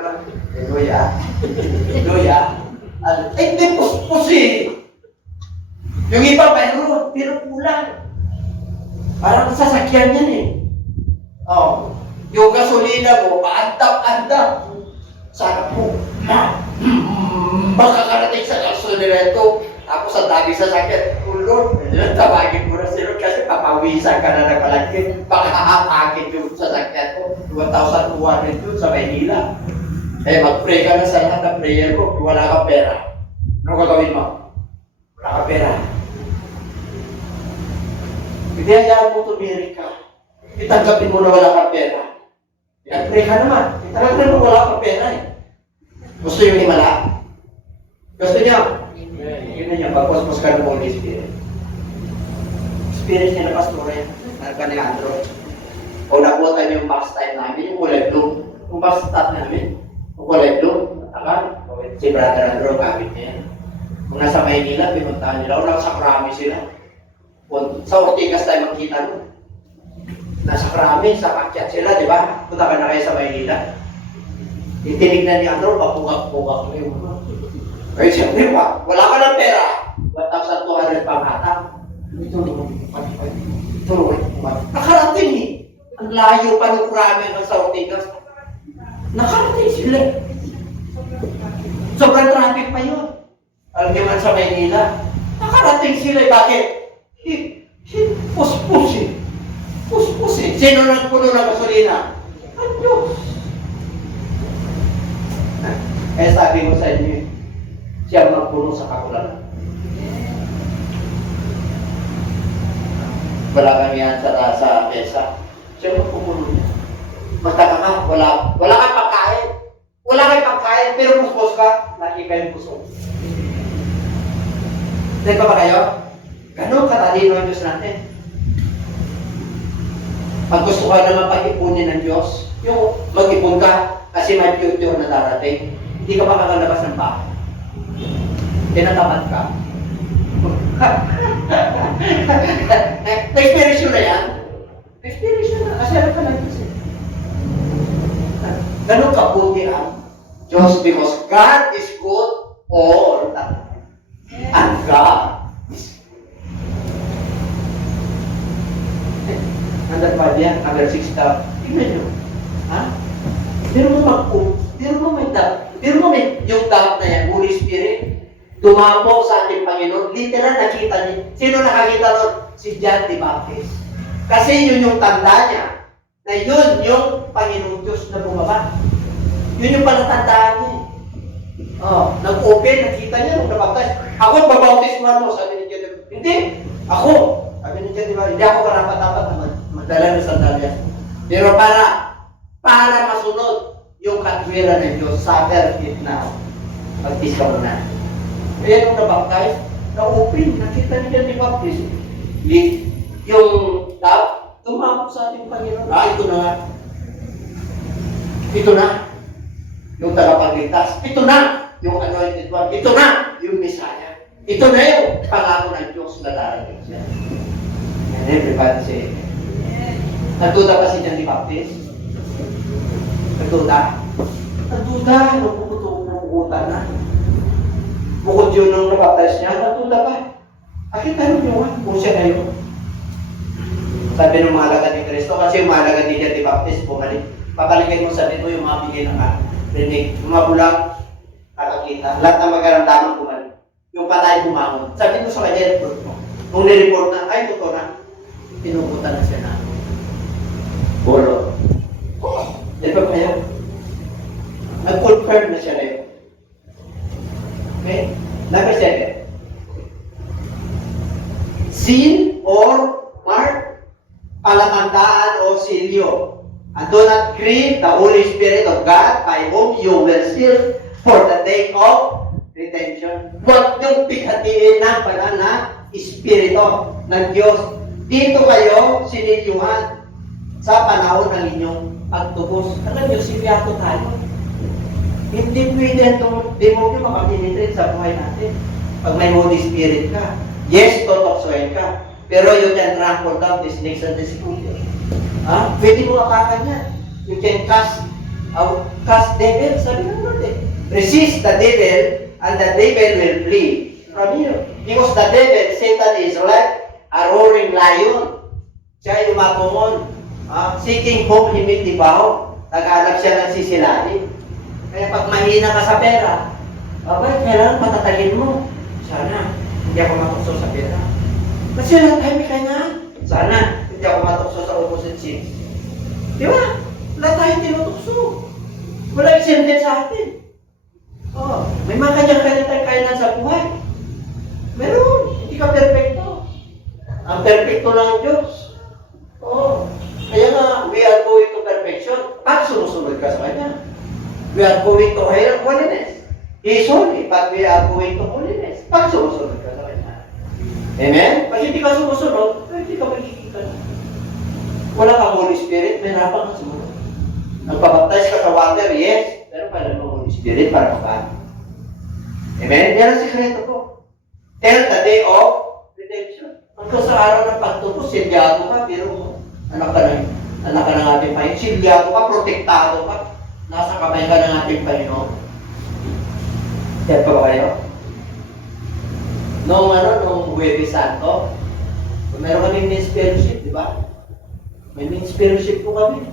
Hallelujah. Hallelujah. Hindi puspusi. Yung iba mayroon, pero kulang. Parang sasakyan yan eh. Oh, yung gasolina mo, paandap-andap. Sana po, makakarating sa gasolina ito. Tapos ang dami sasakyan, oh Lord, tawagin mo na si Lord kasi papawisan ka na ng malaki. Baka nakapakit yung sasakyan ko. 1,200 yun sa Maynila. Eh, mag-pray ka na sa lahat ng prayer ko. Wala kang pera. Ano gagawin mo? Wala kang pera. Hindi hayaan mo tumirik ka. Itanggapin mo na wala kang pera. Nag-pray ka naman. Itanggapin mo wala kang pera eh. Gusto yung himala? Gusto niya? Yun na niya. Pagpuspus ka ng Holy Spirit. Spirit niya na pastore. Nagka ni Andrew. O nabutan yung box time namin. Yung kulay blue. Yung box stop namin. Yung kulay blue. Matakan. Si Brother Andrew gamit niya. Kung nasa Maynila, pinuntahan nila. O nasa Krami sila. Sa Ortigas tayo makita nun. Nasa Krami, sa Kakyat sila, di ba? Punta ka na kayo sa Maynila. Itinignan ni Andrew, papugak-pugak na yung mga. Ay, siyempre pa, wala ka ng pera. 1,200 pang hatang. Ito naman, nakarating eh. Ang layo pa ng Krami hanggang sa Ortigas. Nakarating sila. Sobrang traffic pa yun. Alam niyo man sa Maynila. Nakarating sila, bakit? Puspusin. Puspusin. Sino nagpuno ng gasolina? Ang Diyos. Kaya sabi ko sa inyo, siya magpuno sa kakulangan. Wala kang yan sa pesa. Siya magpuno niya. Magtaka ka, wala kang pagkain. Wala kang pagkain, pero puspos ka, lagi kayong pusok. Di ba kayo? Ganon katalino ang Diyos natin. Pag gusto ka naman pag-ipunin ng Diyos, yung mag-ipon ka kasi may future na darating, hindi ka makakalabas ng bahay. Tinatapat ka. Na-experience yun na yan. Na-experience yun na. Kasi alam ka lang Diyos. Ganon kabuti ang Diyos because God is good all the time. And God is under 5 yan, under 6 daw. Tingnan nyo. Ha? Pero mo may yung doubt na yan, Holy Spirit, tumapok sa ating Panginoon. Literal nakita niya. Sino nakakita nun? Si John the Baptist. Kasi yun yung tanda niya na yun yung Panginoon Diyos na bumaba. Yun yung palatandaan niya. Oh, nag-open, nakita niya nung nabaptize. Ako babautisman mo, sabi ni John. Hindi, ako. Sabi ni John, diba? Hindi ako karapat-dapat na magdala ng sandalyas. Pero para masunod yung katwiran ng Diyos, suffer it now. Baptize ka muna. Kaya nung nabaptize, na-open, nakita ni John the Baptist. Yung doubt, tumapok sa ating Panginoon. Ito na nga. Ito na. Yung tagapagligtas. Ito na. Yung anointed one. Ito na. Yung Messiah. Ito na yung pangako ng Diyos na darating siya. And everybody say, nagduda pa si John the Baptist? Nagduda? Nagduda. Napuputukutan na. Bukod yun nung nabaptize niya, nagduda pa. Akin tanong nyo kung siya na yun. Sabi ng mga alagad ni Kristo, kasi yung mga alagad ni John the Baptist, bumalik. Papaligay mo sa dito yung mga bigay ng rinig. Yung mga bulag, nakakita. Lahat ng magaramdaman bumalik. Yung patay bumangon. Sabi mo sa kanya, report mo. Nung nireport na, ay, totoo na. Pinuputan na siya na. Bolo. Di ba kayo? Nag-confirm na siya na yun. Okay? Number 7. Seal or mark, palatandaan o silyo. And do not grieve the Holy Spirit of God by whom you will seal for the day of redemption. Huwag niyong pighatiin ng banal na Espiritu ng Diyos. Dito kayo sinilyuhan sa panahon ng inyong pagtubos. Alam niyo, sipyato tayo. Hindi pwede itong demonyo makapinitrate sa buhay natin. Pag may Holy Spirit ka, yes, totoksoin ka. Pero you can trample down the snakes and the scorpions. Pwede mo akakan yan. You can cast devil, sabi ng Lord eh. Resist the devil, and the devil will flee from you. Because the devil, Satan, is like a roaring lion. Siya ay umatungon. Seeking whom he may devour. Naghanap siya ng sisilahin. Kaya pag mahina ka sa pera, kailangan patatagin mo. Sana, hindi ako matukso sa pera. Kasi lahat tayo na. Sana, hindi ako matukso sa opposite sex. Di ba? Lahat tayo tinutukso. Wala exempted sa atin. May mga kanya-kanya tayong kainan sa buhay. Meron. Hindi ka perfecto. Ang perfecto lang ang Diyos. Kaya nga, we are going to perfection pag sumusunod ka sa Kanya. We are going to holiness. He is holy, but we are going to holiness pag sumusunod ka sa Kanya. Amen? Pag hindi ka sumusunod, hindi ka magkikita. Wala kang Holy Spirit, may harapan ka sumunod. Nagpabaptize ka sa water, yes. Pero pala ng Holy Spirit para ka. Amen? Yan ang sikreto ko. Till the day of redemption. Hanggang sa araw ng pagtubos, silyado ka, pero anak ka ng ating Panginoon. Silyado ka, protektado ka. Nasa kamay ka ng ating Panginoon. Kaya pa ba kayo? Nung Huwebes Santo, meron kaming men's fellowship, di ba? May men's fellowship po kami.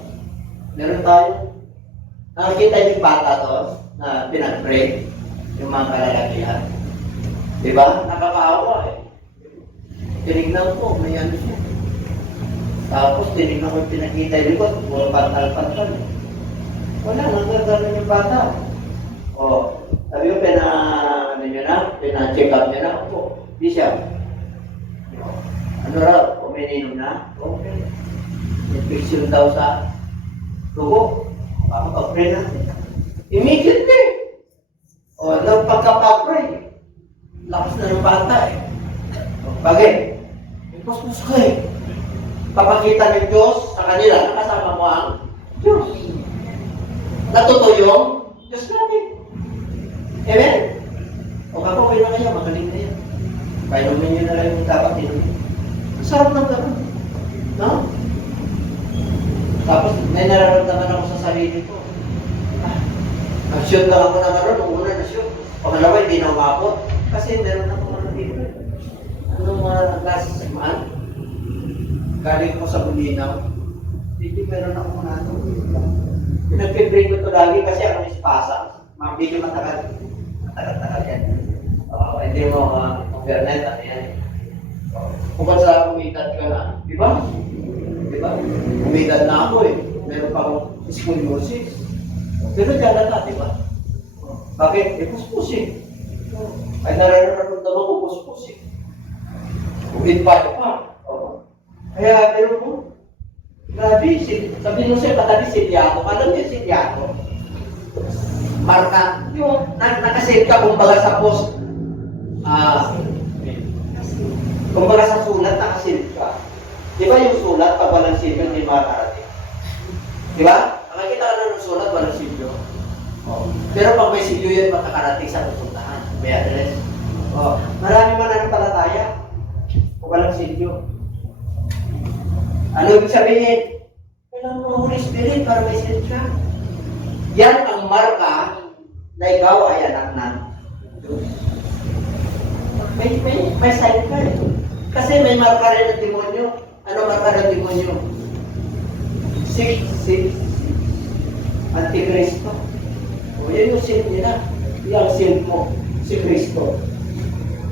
Meron tayo. Nakakita yung bata to na pinag-pray, yung mga kalalakihan. Di ba? Nakakaawa eh. Tinignan ko, may ano siya. Tapos tinignan ko yung pinakita yung likod, puro pantal-pantal. Wala, nagkakaroon yung bata. Sabi ko, pina-check up niya na. Di siya. Ano raw, umininom na? Okay. Infection daw sa tugo. Papapag-pray natin. Immediately. Nang pagkapag-pray, lakas na ng bata eh. Bagay, ipos-pos ka eh. Papakita ng Diyos sa kanila, nakasama mo ang Diyos. Natutuyong Diyos natin. Amen? Okay na kayo, magaling na yan. Painumin nyo na lang yung dapat inumin. Sarap ng gano'n. No? Tapos may nararamdaman ako sa sarili ko. Nag-shoot lang ako na gano'n, nung una na-shoot. Pangalawa, hindi na umabot. Kasi meron ako mga dito. Anong mga klase sa maan? Galing ko sa Bulinaw. Hindi meron ako mga ano. Pinag-bring ko ito lagi kasi ako ispasa. Mga video matagal. Matagal yan. Hindi mo overnight, ano yan. Kung sa umitat ka na, di ba? Di ba? Umitat na ako eh. Meron pa akong scoliosis. Pero dyan na, di ba? Bakit? Puspus eh. Ay nararamdaman ko puspus eh. Ulit pa. Kaya, pero mo, grabe, sabi nung siya, katabi silyado. Alam niyo silyado? Marka, yung nakasil ka, kumbaga sa post, kumbaga sa sulat, nakasil ka. Di ba yung sulat, pag walang silyo, hindi makakarating? Di ba? Nakakita ka na ng sulat, walang silyo. Pero pag may silyo yan, makakarating sa pupuntahan. May address. Marami mananampalataya. Kung walang silyo. Ano ibig sabihin? Kailangan mo Holy Spirit para may silyo siya. Yan ang marka na ikaw ay anak ng Diyos. May sign ka eh. Kasi may marka rin ng demonyo. Ano marka ng demonyo? 666. Antikristo. Yan yung sin nila. Yung sin mo. Si Kristo.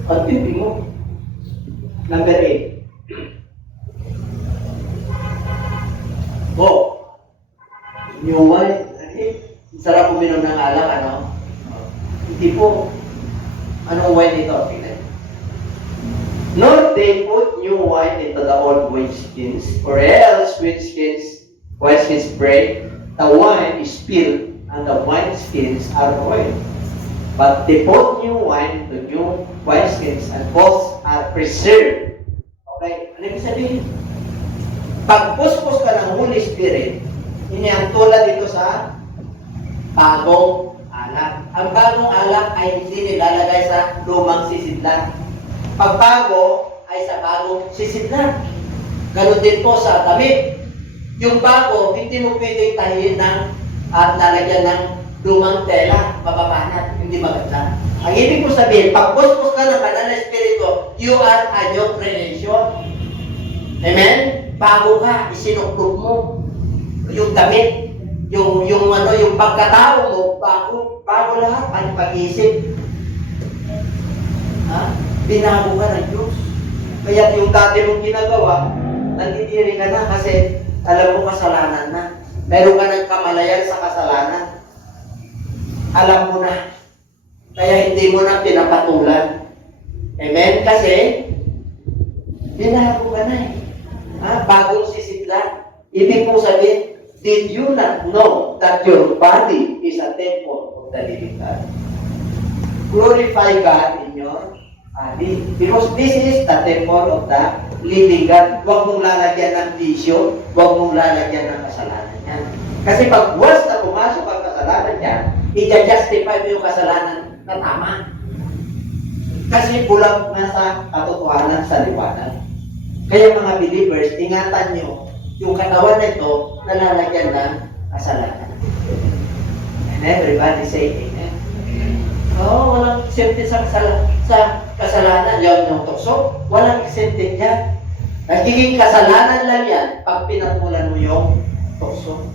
At pipi mo. Number 8. New wine. Sarap uminom ng alak, ano? Hindi po. Anong wine ito? Tingnan. Nor they put new wine into the old wineskins, or else wineskins break, the wine is spilled, and the wineskins are ruined. But they put new wine to new wineskins, and both are preserved. Okay? Ano ibig sabihin? Pag puspos ka ng Holy Spirit, ini ang tulad dito sa bagong alak. Ang bagong alak ay hindi nilalagay sa lumang sisidlan. Pag bago ay sa bagong sisidlan. Ganon din po sa damit. Yung bago, hindi mo pwedeng tahiin ng at lalagyan ng lumang tela, mababanat, hindi maganda. Ang ibig ko sabihin, pag puspos ka ng banal na espiritu, you are a new creation. Amen? Bago ka, isinuklog mo. Yung damit, yung pagkatao mo, bago lahat, ang pag-isip. Ha? Binago ka ng Diyos. Kaya yung dati mong ginagawa, nandidiri ka na kasi alam mo kasalanan na. Meron ka ng kamalayan sa kasalanan. Alam mo na. Kaya hindi mo na pinapatulan. Amen? Kasi, binago ka na eh. Ha? Bagong sisidlan. Ibig po sabihin, did you not know that your body is a temple of the living God? Glorify God in your body. Because this is the temple of the living God. Huwag mong lalagyan ng bisyo, huwag mong lalagyan ng kasalanan yan. Kasi pag once na pumasok ang kasalanan yan, i-justify mo yung kasalanan na tama. Kasi bulag na sa katotohanan sa liwanag. Kaya mga believers, ingatan nyo yung katawan na ito na lalagyan ng kasalanan. And everybody say amen. Walang exempted sa kasalanan. Yung tukso, walang exempted yan. Nagiging kasalanan lang yan pag pinatulan mo yung tukso.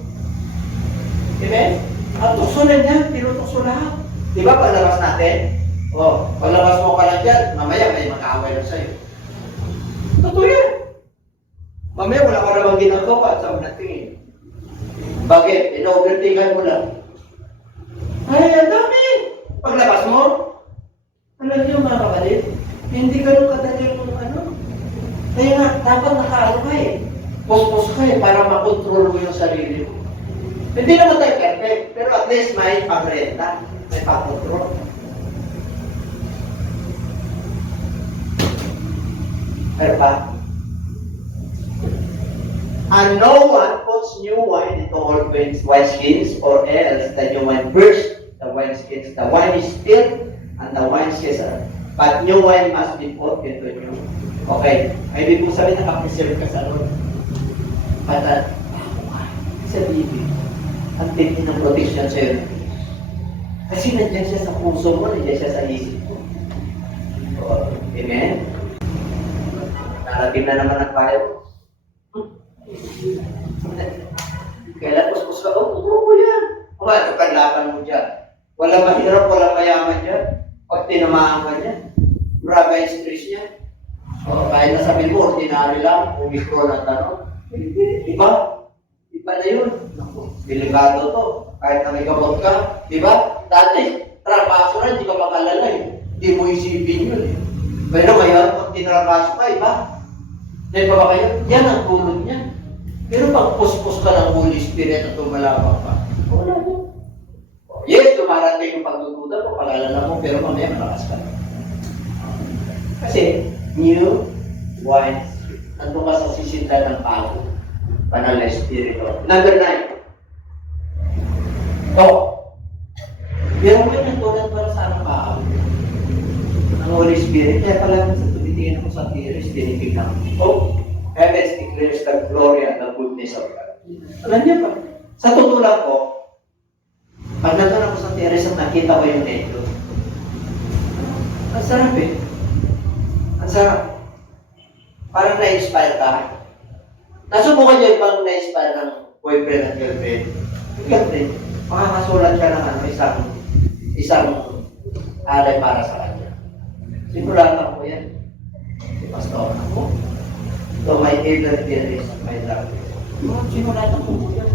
Amen? Ang tukso na yan, tinutukso lahat. Di ba paglabas natin? Paglabas mo ka lang dyan, mamaya may mag-aaway lang sa'yo. Totoo yan. Mamaya wala ka namang ginagawa sa natingin. Bakit? Ina-overtingan mo lang. Ay, ang dami! Paglabas mo, alam niyo mga kapatid, hindi ganun kadali yung Kaya nga, dapat nakaano ka eh. Puspos ka eh, para makontrol mo yung sarili mo. Hindi naman tayo perfect, pero at least may pagrenta, may pag-control. Pero pa? And no one puts new wine into old wineskins, or else the new wine bursts the wineskins. The wine is spilled, and the wineskins are. But new wine must be put into new. Okay. Ay, ibig mong sabihin nakapreserve ka sa Lord. But, sa Bibig, ang tindi ng protection sa'yo. Kasi nandiyan siya sa puso mo, nandiyan siya sa isip mo. Amen? Narating na naman ang kaya mo. Kailan puspos ka, tuturo mo yan. Ano kaglapan mo dyan? Walang mahirap, walang mayaman dyan. Pag tinamaan ka dyan, grabe ang stress niya. Kahit nasabihin mo, ordinary lang, umikro ng tanong. Iba? Iba na yun. Delikado to. Kahit na may gamot ka, di ba? Dati, trapaso na, hindi ka makalala eh. Hindi mo isipin yun eh. Pero ngayon, pag tinrapaso ka, iba? Dahil pa ba kayo? Yan ang tulog niya. Pero pag puspos ka ng Holy Spirit at tumalabang ka, wala mo. Yes, dumarating yung pagdududa mo, pag-alala mo, pero mamaya malakas ka. Kasi, new wine, nandun ka sa sisinda ng bago, banal na Espiritu. Number 9. Pero mo yung tulad para sa anong bago. Ang Holy Spirit, kaya pala sa tumitingin ako sa tiris, tinipig na heavens declares the glory and the goodness of God. Alam niyo pa, sa tutulan ko, pag nandun ako sa tiris at nakita ko yung neto, ang sarap eh. Ang sarap. Parang na-inspire ka. Nasubukan niyo yung bang na-inspire ng boyfriend at girlfriend? Girlfriend, makakasulat ka ng isang alay para sa kanya. Sigurado ko yan. Pastor ako. So, my favorite here is my love. Sigurado ko yan.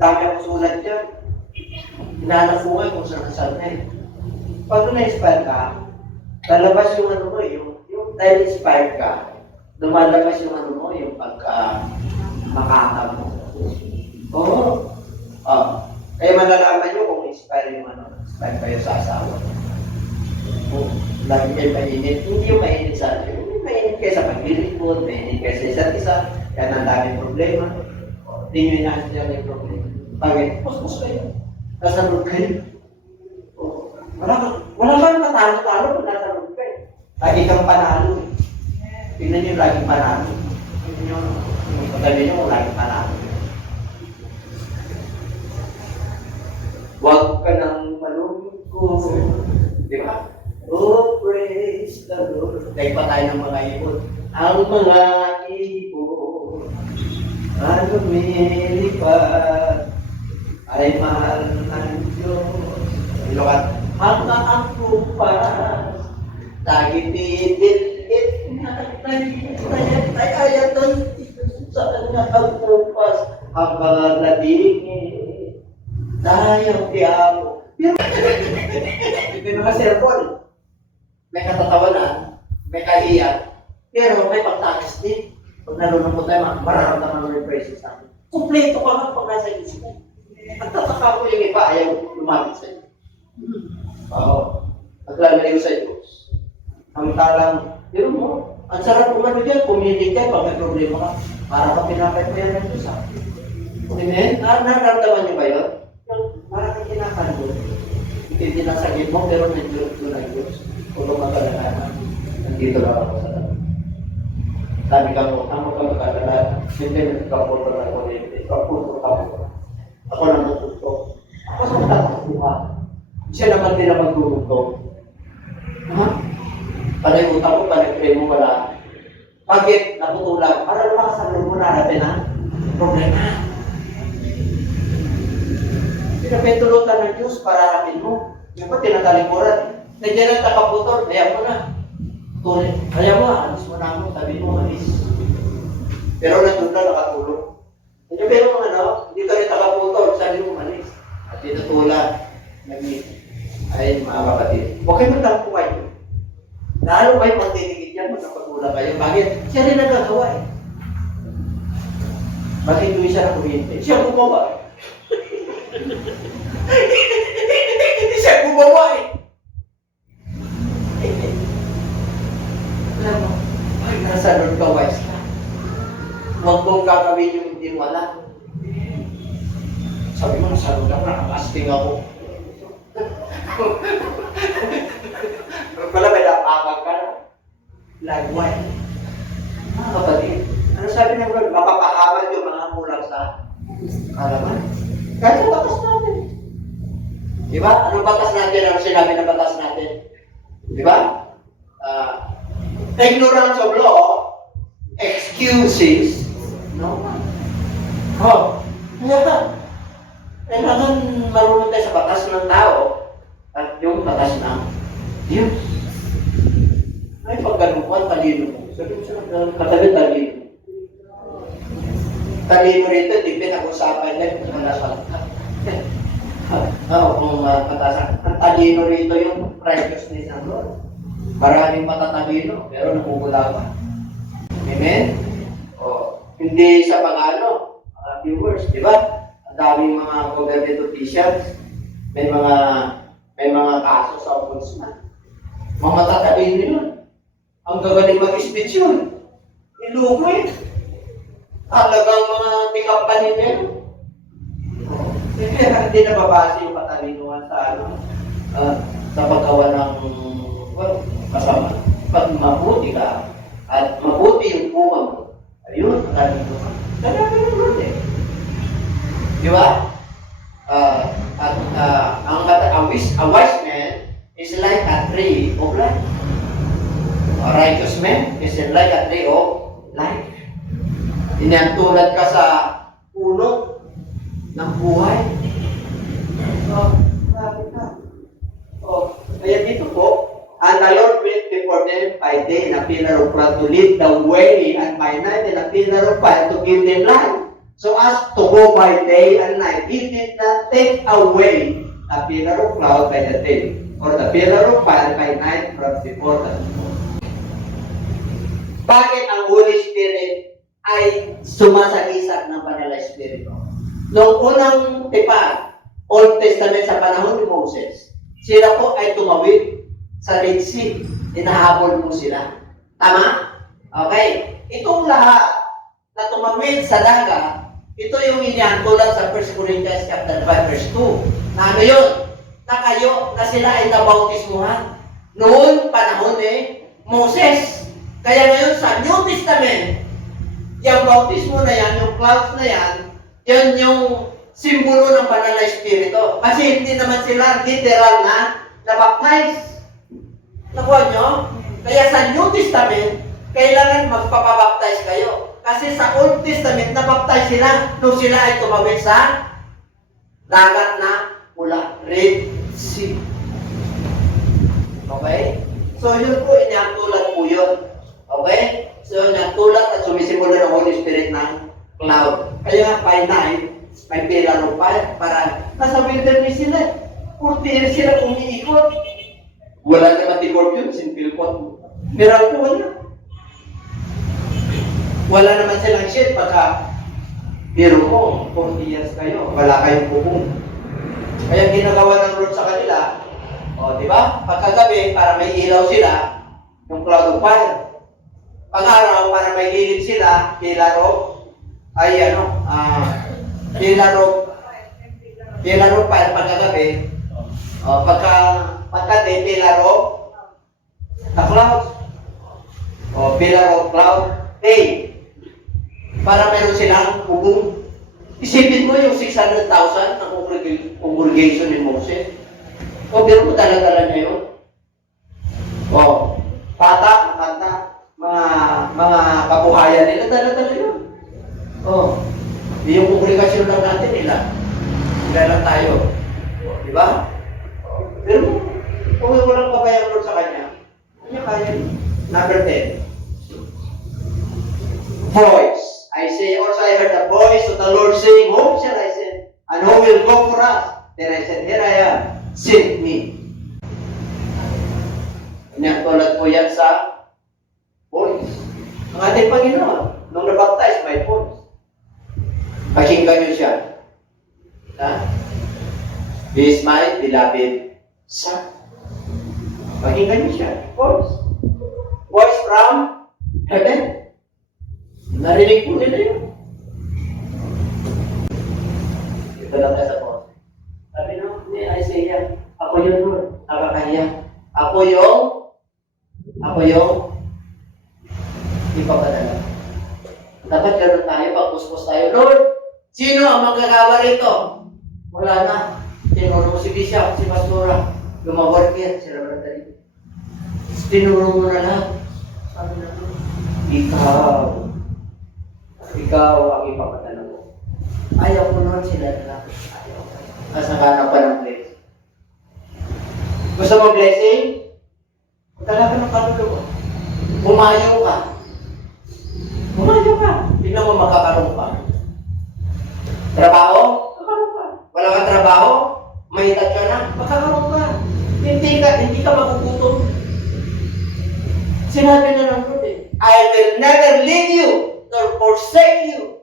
Dami akong sulat yan. Hinanap ko nga kung saan na eh. Pag na-inspire ka, lalabas yung mo, yung dahil inspired ka, lumalabas yung mo, yung makakam mo. Kaya malalaman nyo kung inspire yung inspire kayo sa asawa. Lagi kayo mainit, hindi yung mainit sa atin. Hindi mainit kayo sa paglilipod, mainit kayo sa isa't isa, kaya ang daming problema. Hindi nyo inaasya yung problema. Bakit? Puspos kayo. Nasanod kayo. Wala kang matalo-talo kung nasanod kayo. Lagi kang panalo. Tingnan nyo laging panalo. Tingnan nyo, yung pagkabi nyo kung laging panalo. Huwag ka nang malungkot. Di ba? Oh, praise the Lord. Like pa tayo ng mga ibon. Ang mga ibon, ang lumilipad, ay mahal ng Diyos. Ilokat, ang naangkupas, nagipipit na ay ayatan sa kanya angkupas, ang mga ladingin, dayang diamo. May mga cellphone, may katatawanan, may kahiyan, pero may pagtakis din. Pag nalunong mo tayo, mararamdaman mo yung praises natin. Kumpleto ka nga pag nasa isip mo. Nagtataka ko yung iba, ayaw lumapit sa iyo. Oo. Naglalaliw sa Diyos. Ang talang, pero mo, ang sarap kung ano dyan, pumilig ka, pag may problema ka, para ka pinapay mo yan ng Diyos. Amen? Nararamdaman niyo ba yun? Yung parang kinakalo. Hindi nasagip mo, pero may Diyos doon ang Diyos. Tulong ka kalalaman. Nandito lang ako sa lahat. Sabi ka mo, ang magkakakalala, hindi nagkaputo na ako nito. Kaputo. Ako na natuto. Ako sa matakuha. Siya naman din ang magtutugtog. Ha? Panay utang mo, panay pray mo, wala. Pagit, naputulan. Para naman sa loob mo narapin ang problema. Pinapetulutan ng Diyos para rapin mo. Yung pa tinatalikuran. Nandiyan ang takaputol, kaya mo na. Tuloy. Kaya mo, alis mo na mo, sabi mo, alis. Pero nandun na nakatulog. Pero kung ano, hindi ka rin takaputol, sabi mo, alis. At tinutulan. Ay, mga kapatid. Huwag kayo magtangkuhay. Lalo kayo magdidikit yan, magkapagula kayo. Bakit? Siya rin nagagawa eh. Bakit hindi siya na kuminte? Siya gumawa. Hindi siya gumawa eh. Alam mo, ay, nasa Lord ka, wise ka. Huwag mong gagawin yung hindi mo alam. Sabi mo, nasa Lord ako, nakakasting ako. Pala may napakag ka na. Likewise. Mga kapatid, ano sabi ng Lord? Mapapaaman yung mga kulang sa kalaman. Kahit sa batas natin. Diba? Anong batas natin? Ano sinabi ng batas natin? Diba? Ignorance of law excuses no one. Oh, kailangan marunong tayo sa batas ng tao at yung batas ng Diyos. Ay, pag ganun ko, talino mo. Sabi mo siya, katabi talino. Talino rito, hindi pinag-usapan niya kung malasal ka. Oo, kung matasan. Ang talino rito yung righteousness ng Lord. Maraming matatalino, pero namumulaman. Amen? O, hindi sa pang-ano, viewers, di ba? Ang daming mga government officials, may mga kaso sa ombudsman. Mga matatalino yun. Ang gagaling mag-speech yun. Ilugo eh. Talagang mga tikampanin niya yun. Kaya hindi nababase yung katalinuhan sa sa paggawa ng kasama. Pag mabuti ka at mabuti yung bunga mo, ayun, katalinuhan. Kaya ganun nun eh. Di ba? A wise man is like a tree of life. A righteous man is like a tree of life. Inantulad ka sa puno ng buhay. Grabe ka. Kaya dito po, and the Lord went before them by day in a pillar of cloud to lead the way, and by night in a pillar of fire to give them light. So as to go by day and night, He did not take away a pillar of cloud by the day, or the pillar of fire by night from before them. Bakit ang Holy Spirit ay sumasagisag ng Banal na Espiritu? Noong unang tipan, Old Testament sa panahon ni Moses, sila po ay tumawid sa Red Sea. Hinahabol mo sila. Tama? Okay. Itong lahat na tumawid sa dagat, ito yung iniantulad sa 1 Corinthians chapter 5 verse 2. Na ano yun? Na kayo, na sila ay nabautismuhan. Noon, panahon ni Moses. Kaya ngayon sa New Testament, yung bautismo na yan, yung clouds na yan, yan yung simbolo ng banal na espiritu. Kasi hindi naman sila literal na na-baptize. Nakuha nyo? Kaya sa New Testament, kailangan magpapabaptize kayo. Kasi sa Old Testament, na-baptize sila nung sila ay tumawid sa dagat na mula Red Sea. Okay? So yun po, inatulad po yun. Okay? So inatulad at sumisimulo ng Holy Spirit ng cloud. Kaya by night, may pillar of fire para nasa wilderness sila. 40 years sila umiikot. Wala naman tigorb yun, simple po. Miracle wala. Wala naman silang shit pagka biro mo, 40 years kayo, wala kayong bubong. Kaya ginagawa ng Lord sa kanila, di ba? Pagkagabi, para may ilaw sila, yung cloud of fire. Pag-araw, para may lilim sila, pillar of fire pagkagabi. Pagka-day, pillar of the clouds. Pillar of cloud day. Para meron silang bubong. Isipin mo yung 600,000 na congregation ni Moses. Pero mo dala-dala niya yun. Patak, kanta, mga kabuhayan nila, dala-dala yun. Yung congregation lang natin nila. Sila lang tayo. Di ba? Pero kung walang pabayang Lord sa kanya, kanya kaya yun. Number 10. Voice. I heard the voice of the Lord saying, whom shall I send? And who will go for us? Then I said, here I am, send me. Inatulad po yan sa voice. Ang ating Panginoon, nung nabaptize, may voice. Pakinggan niyo siya. He is my beloved Son. Pakinggan niyo siya. Voice. Voice from heaven. Narinig po nila yun. Ito lang tayo sa voice. Sabi ni Isaiah, ako yun Lord, nakakahiya. Ako yung ipapadala. Dapat gano'n tayo, pagpuspos tayo. Lord, sino ang magagawa rito? Wala na. Tinuro mo si Bishop, si Pastora, lumaworker, sila Brother. Tinuro mo na lahat. Sabi na Lord, ikaw ang ipapadala mo. Ayaw ko Lord sila na lang. Ayaw ko. Kasakana pa ng blessing. Gusto mo blessing? Talaga ng kaluluwa. Umayo ka. Tignan mo makakaroon ka. Trabaho? Makakaroon ka. Wala kang trabaho? May edad ka na? Makakaroon ka. Hindi ka magugutom. Sinabi na ng Lord I will never leave you nor forsake you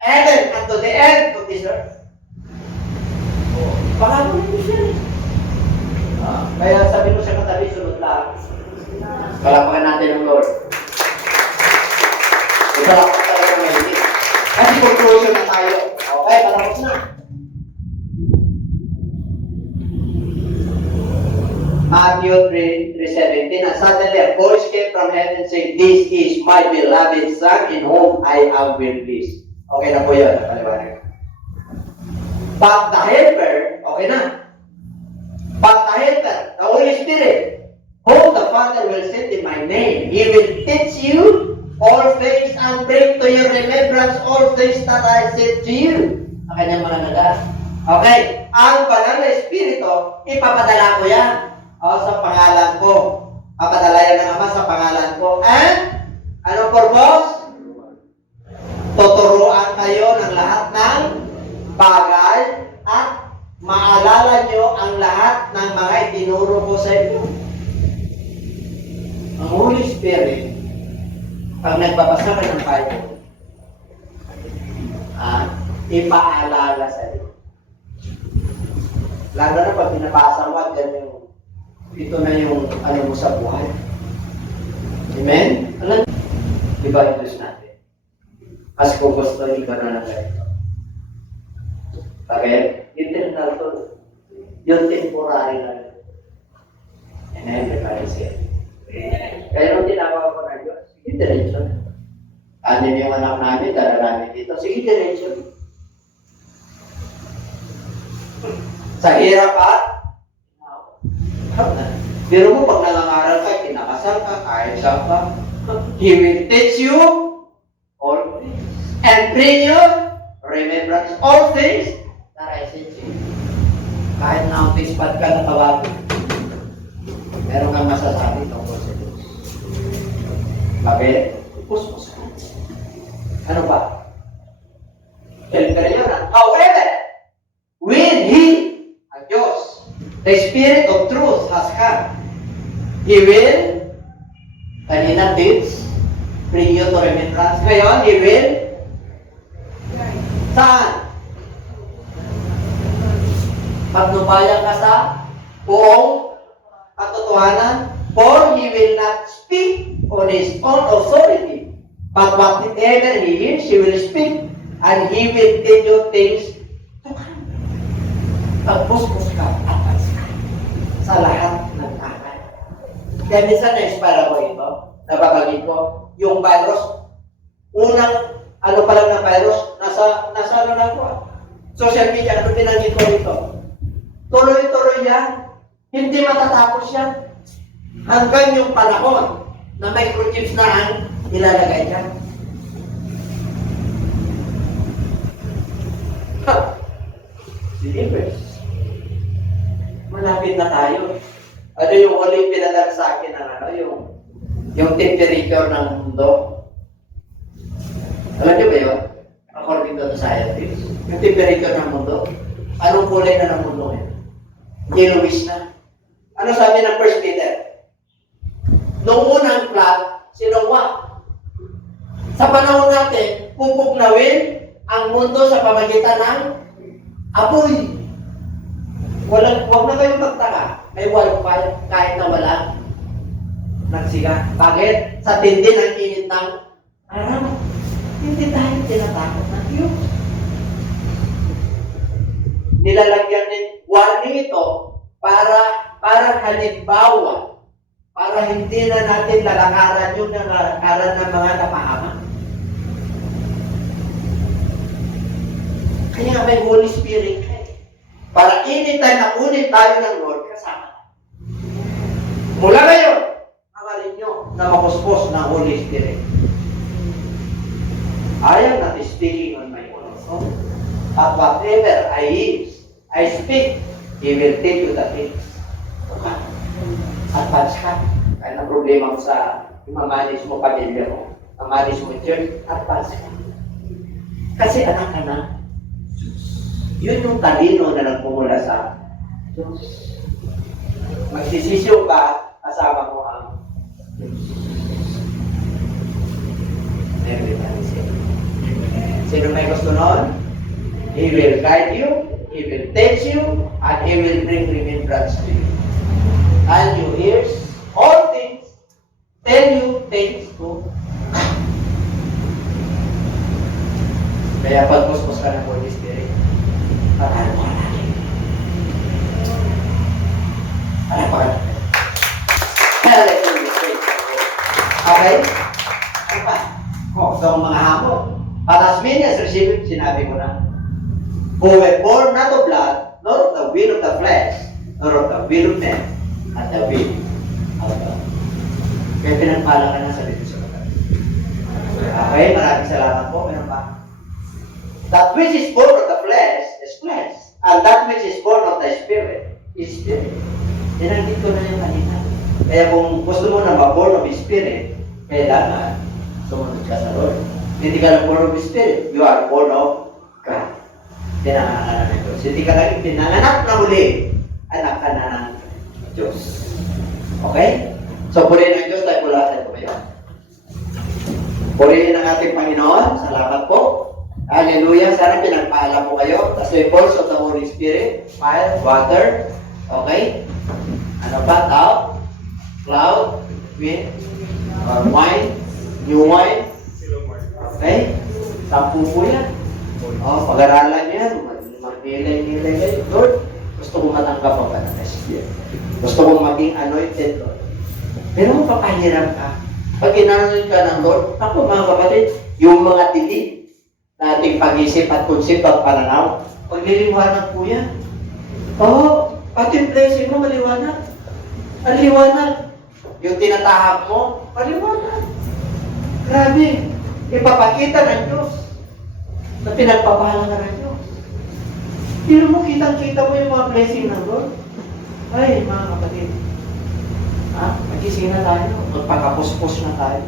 even unto the end of this earth. Pangako na siya. Kaya sabi mo sa katabi, sunod lang. Palapakan natin ang Lord. Palapakan talaga ng mahilig. Kasi conclusion na tayo. Okay, palapos na. Matthew 3:17. And suddenly a voice came from heaven saying, this is my beloved Son in whom I am well pleased. Okay na po yun. Napaliwanag. But the helper, okay na. But the helper, the Holy Spirit, whom the Father will send in my name, He will teach you all things and bring to your remembrance all things that I said to you. Ang kanyang mga nagas. Okay, ang banal na Espiritu, ipapadala ko yan. Sa pangalan ko. Papadala yan ng Ama sa pangalan ko. And, anong purpose? Tuturuan kayo ng lahat ng bagay at maalala nyo ang lahat ng mga itinuro ko sa inyo. Ang Holy Spirit, pag nagbabasa ka ng Bible, ipaalala sa iyo. Lalo na pag pinabasa mo at ganyan, ito na yung ano mo sa buhay. Amen? Alam, diba ito natin? As kung gusto nyo gano'n na ganito. Okay? Eternal to. Yung temporary lang. Amen? Diba siya? Kaya nung tinawag ko na Diyos, sige, diretso. Ano yung anak namin, dala namin dito, sige, diretso. Sa hirap at pero mo pag nangangaral ka, kinakasal ka, kahit saan ka, He will teach you all things and bring you remembrance all things that I said to you. Kahit na ang pispat ka nakawago, meron kang masasabi tungkol sa Diyos. Bakit? Puspos ka. Ano ba? However, when He, ang Diyos, the Spirit of truth has come, He will, kanina teach, bring you to remembrance. Ngayon, He will, saan? Patnubayan ka sa buong katotohanan, for He will not speak on His own authority, but whatever He hears, He will speak, and He will tell you things to come. Pagpuspos ka, atas ka sa lahat ng takay. Kaya minsan na-inspire ako ito, nababagin ko, yung virus, unang ano pa lang ng virus, nasa ano na ako, social media, ano pinanggit ko dito. Tuloy-tuloy yan. Hindi matatapos yan. Hanggang yung panahon na microchips na ang ilalagay dyan. Believers, malapit na tayo. Ano yung huling pinadala sa akin ng ano, yung temperature ng mundo? Alam niyo ba yun? According to the scientists, yung temperature ng mundo, anong kulay na ng mundo ngayon? Yellowish na. Ano sabi ng First Peter? Noong unang flood, si Noah. Sa panahon natin, pupugnawin ang mundo sa pamagitan ng apoy. Huwag na kayong magtaka. May wildfire kahit na walang nagsiga. Bakit? Sa tindi ng init ng araw. Hindi tayo tinatakot ng Diyos. Nilalagyan ng warning ito para halimbawa, para hindi na natin lalakaran yung lalakaran ng mga napahamak. Kaya may Holy Spirit para anytime na kunin tayo ng Lord, kasama. Mula ngayon, hangarin nyo na mapuspos ng Holy Spirit. I am not speaking on my own authority, but whatever I speak, He will tell you the things. Okay. Advance ka. Kaya ang problema mo sa imamanis mo pamilya mo, mamanis mo church, advance ka. Kasi anak ka na. Yun yung talino na nagpumula sa Diyos. Magsisisyo ka, kasama mo ang Diyos. Everybody say. Sino may gusto nun? He will guide you, He will teach you, and He will bring remembrance to you. And you hears all things, tell you things to come. Kaya pagpuspos ka ng Holy Spirit, paano ka natin? Ano pa ka natin? Hallelujah. Okay? Ano pa? Ito ang mga hamon. But as many as received, sinabi ko na, who were born not of blood, nor of the will of the flesh, nor of the will of men, at the will of God. Kaya pinagpala ka na sa dito sa mga. Okay, maraming salamat po. Meron pa. That which is born of the flesh is flesh, and that which is born of the spirit is spirit. Tinanggit ko na yung kanina. Kaya kung gusto mo na ma-born of the spirit, kailangan sumunod ka sa Lord. Hindi ka lang born of the spirit, you are born of God. Pinanganak ka na ng Diyos. Hindi ka lang pinanganak na muli, anak ka na ng Diyos. Okay? So, purihin ang Diyos dahil pulasan ko kayo. Purihin ang ating Panginoon. Salamat po. Hallelujah. Sana pinagpaalam po kayo. That's the force of the Holy Spirit. Fire, water. Okay? Ano ba? Tao? Cloud? Wind? Or wine? New wine? Okay? 10 po yan. Pag-aralan yan. Mag-nilay-nilay kayo. Lord, gusto kong matanggap ang Panangasiya. Gusto kong maging anointed, Lord. Pero papahiram ka. Pag inanoin ka ng Lord, ako mga kapatid, yung mga dilim na ating pag-isip at konsep at pananaw, pagliliwanag po yan. Oo, pati yung blessing mo, maliwanag. Ang liwanag. Yung tinatahak mo, maliwanag. Grabe. Ipapakita ng Diyos na pinagpapahala ka ng Diyos. Pero mo, kitang-kita mo yung mga blessing ng Lord. Ay, mga kapatid. Magising na tayo. Magpakapuspos na tayo.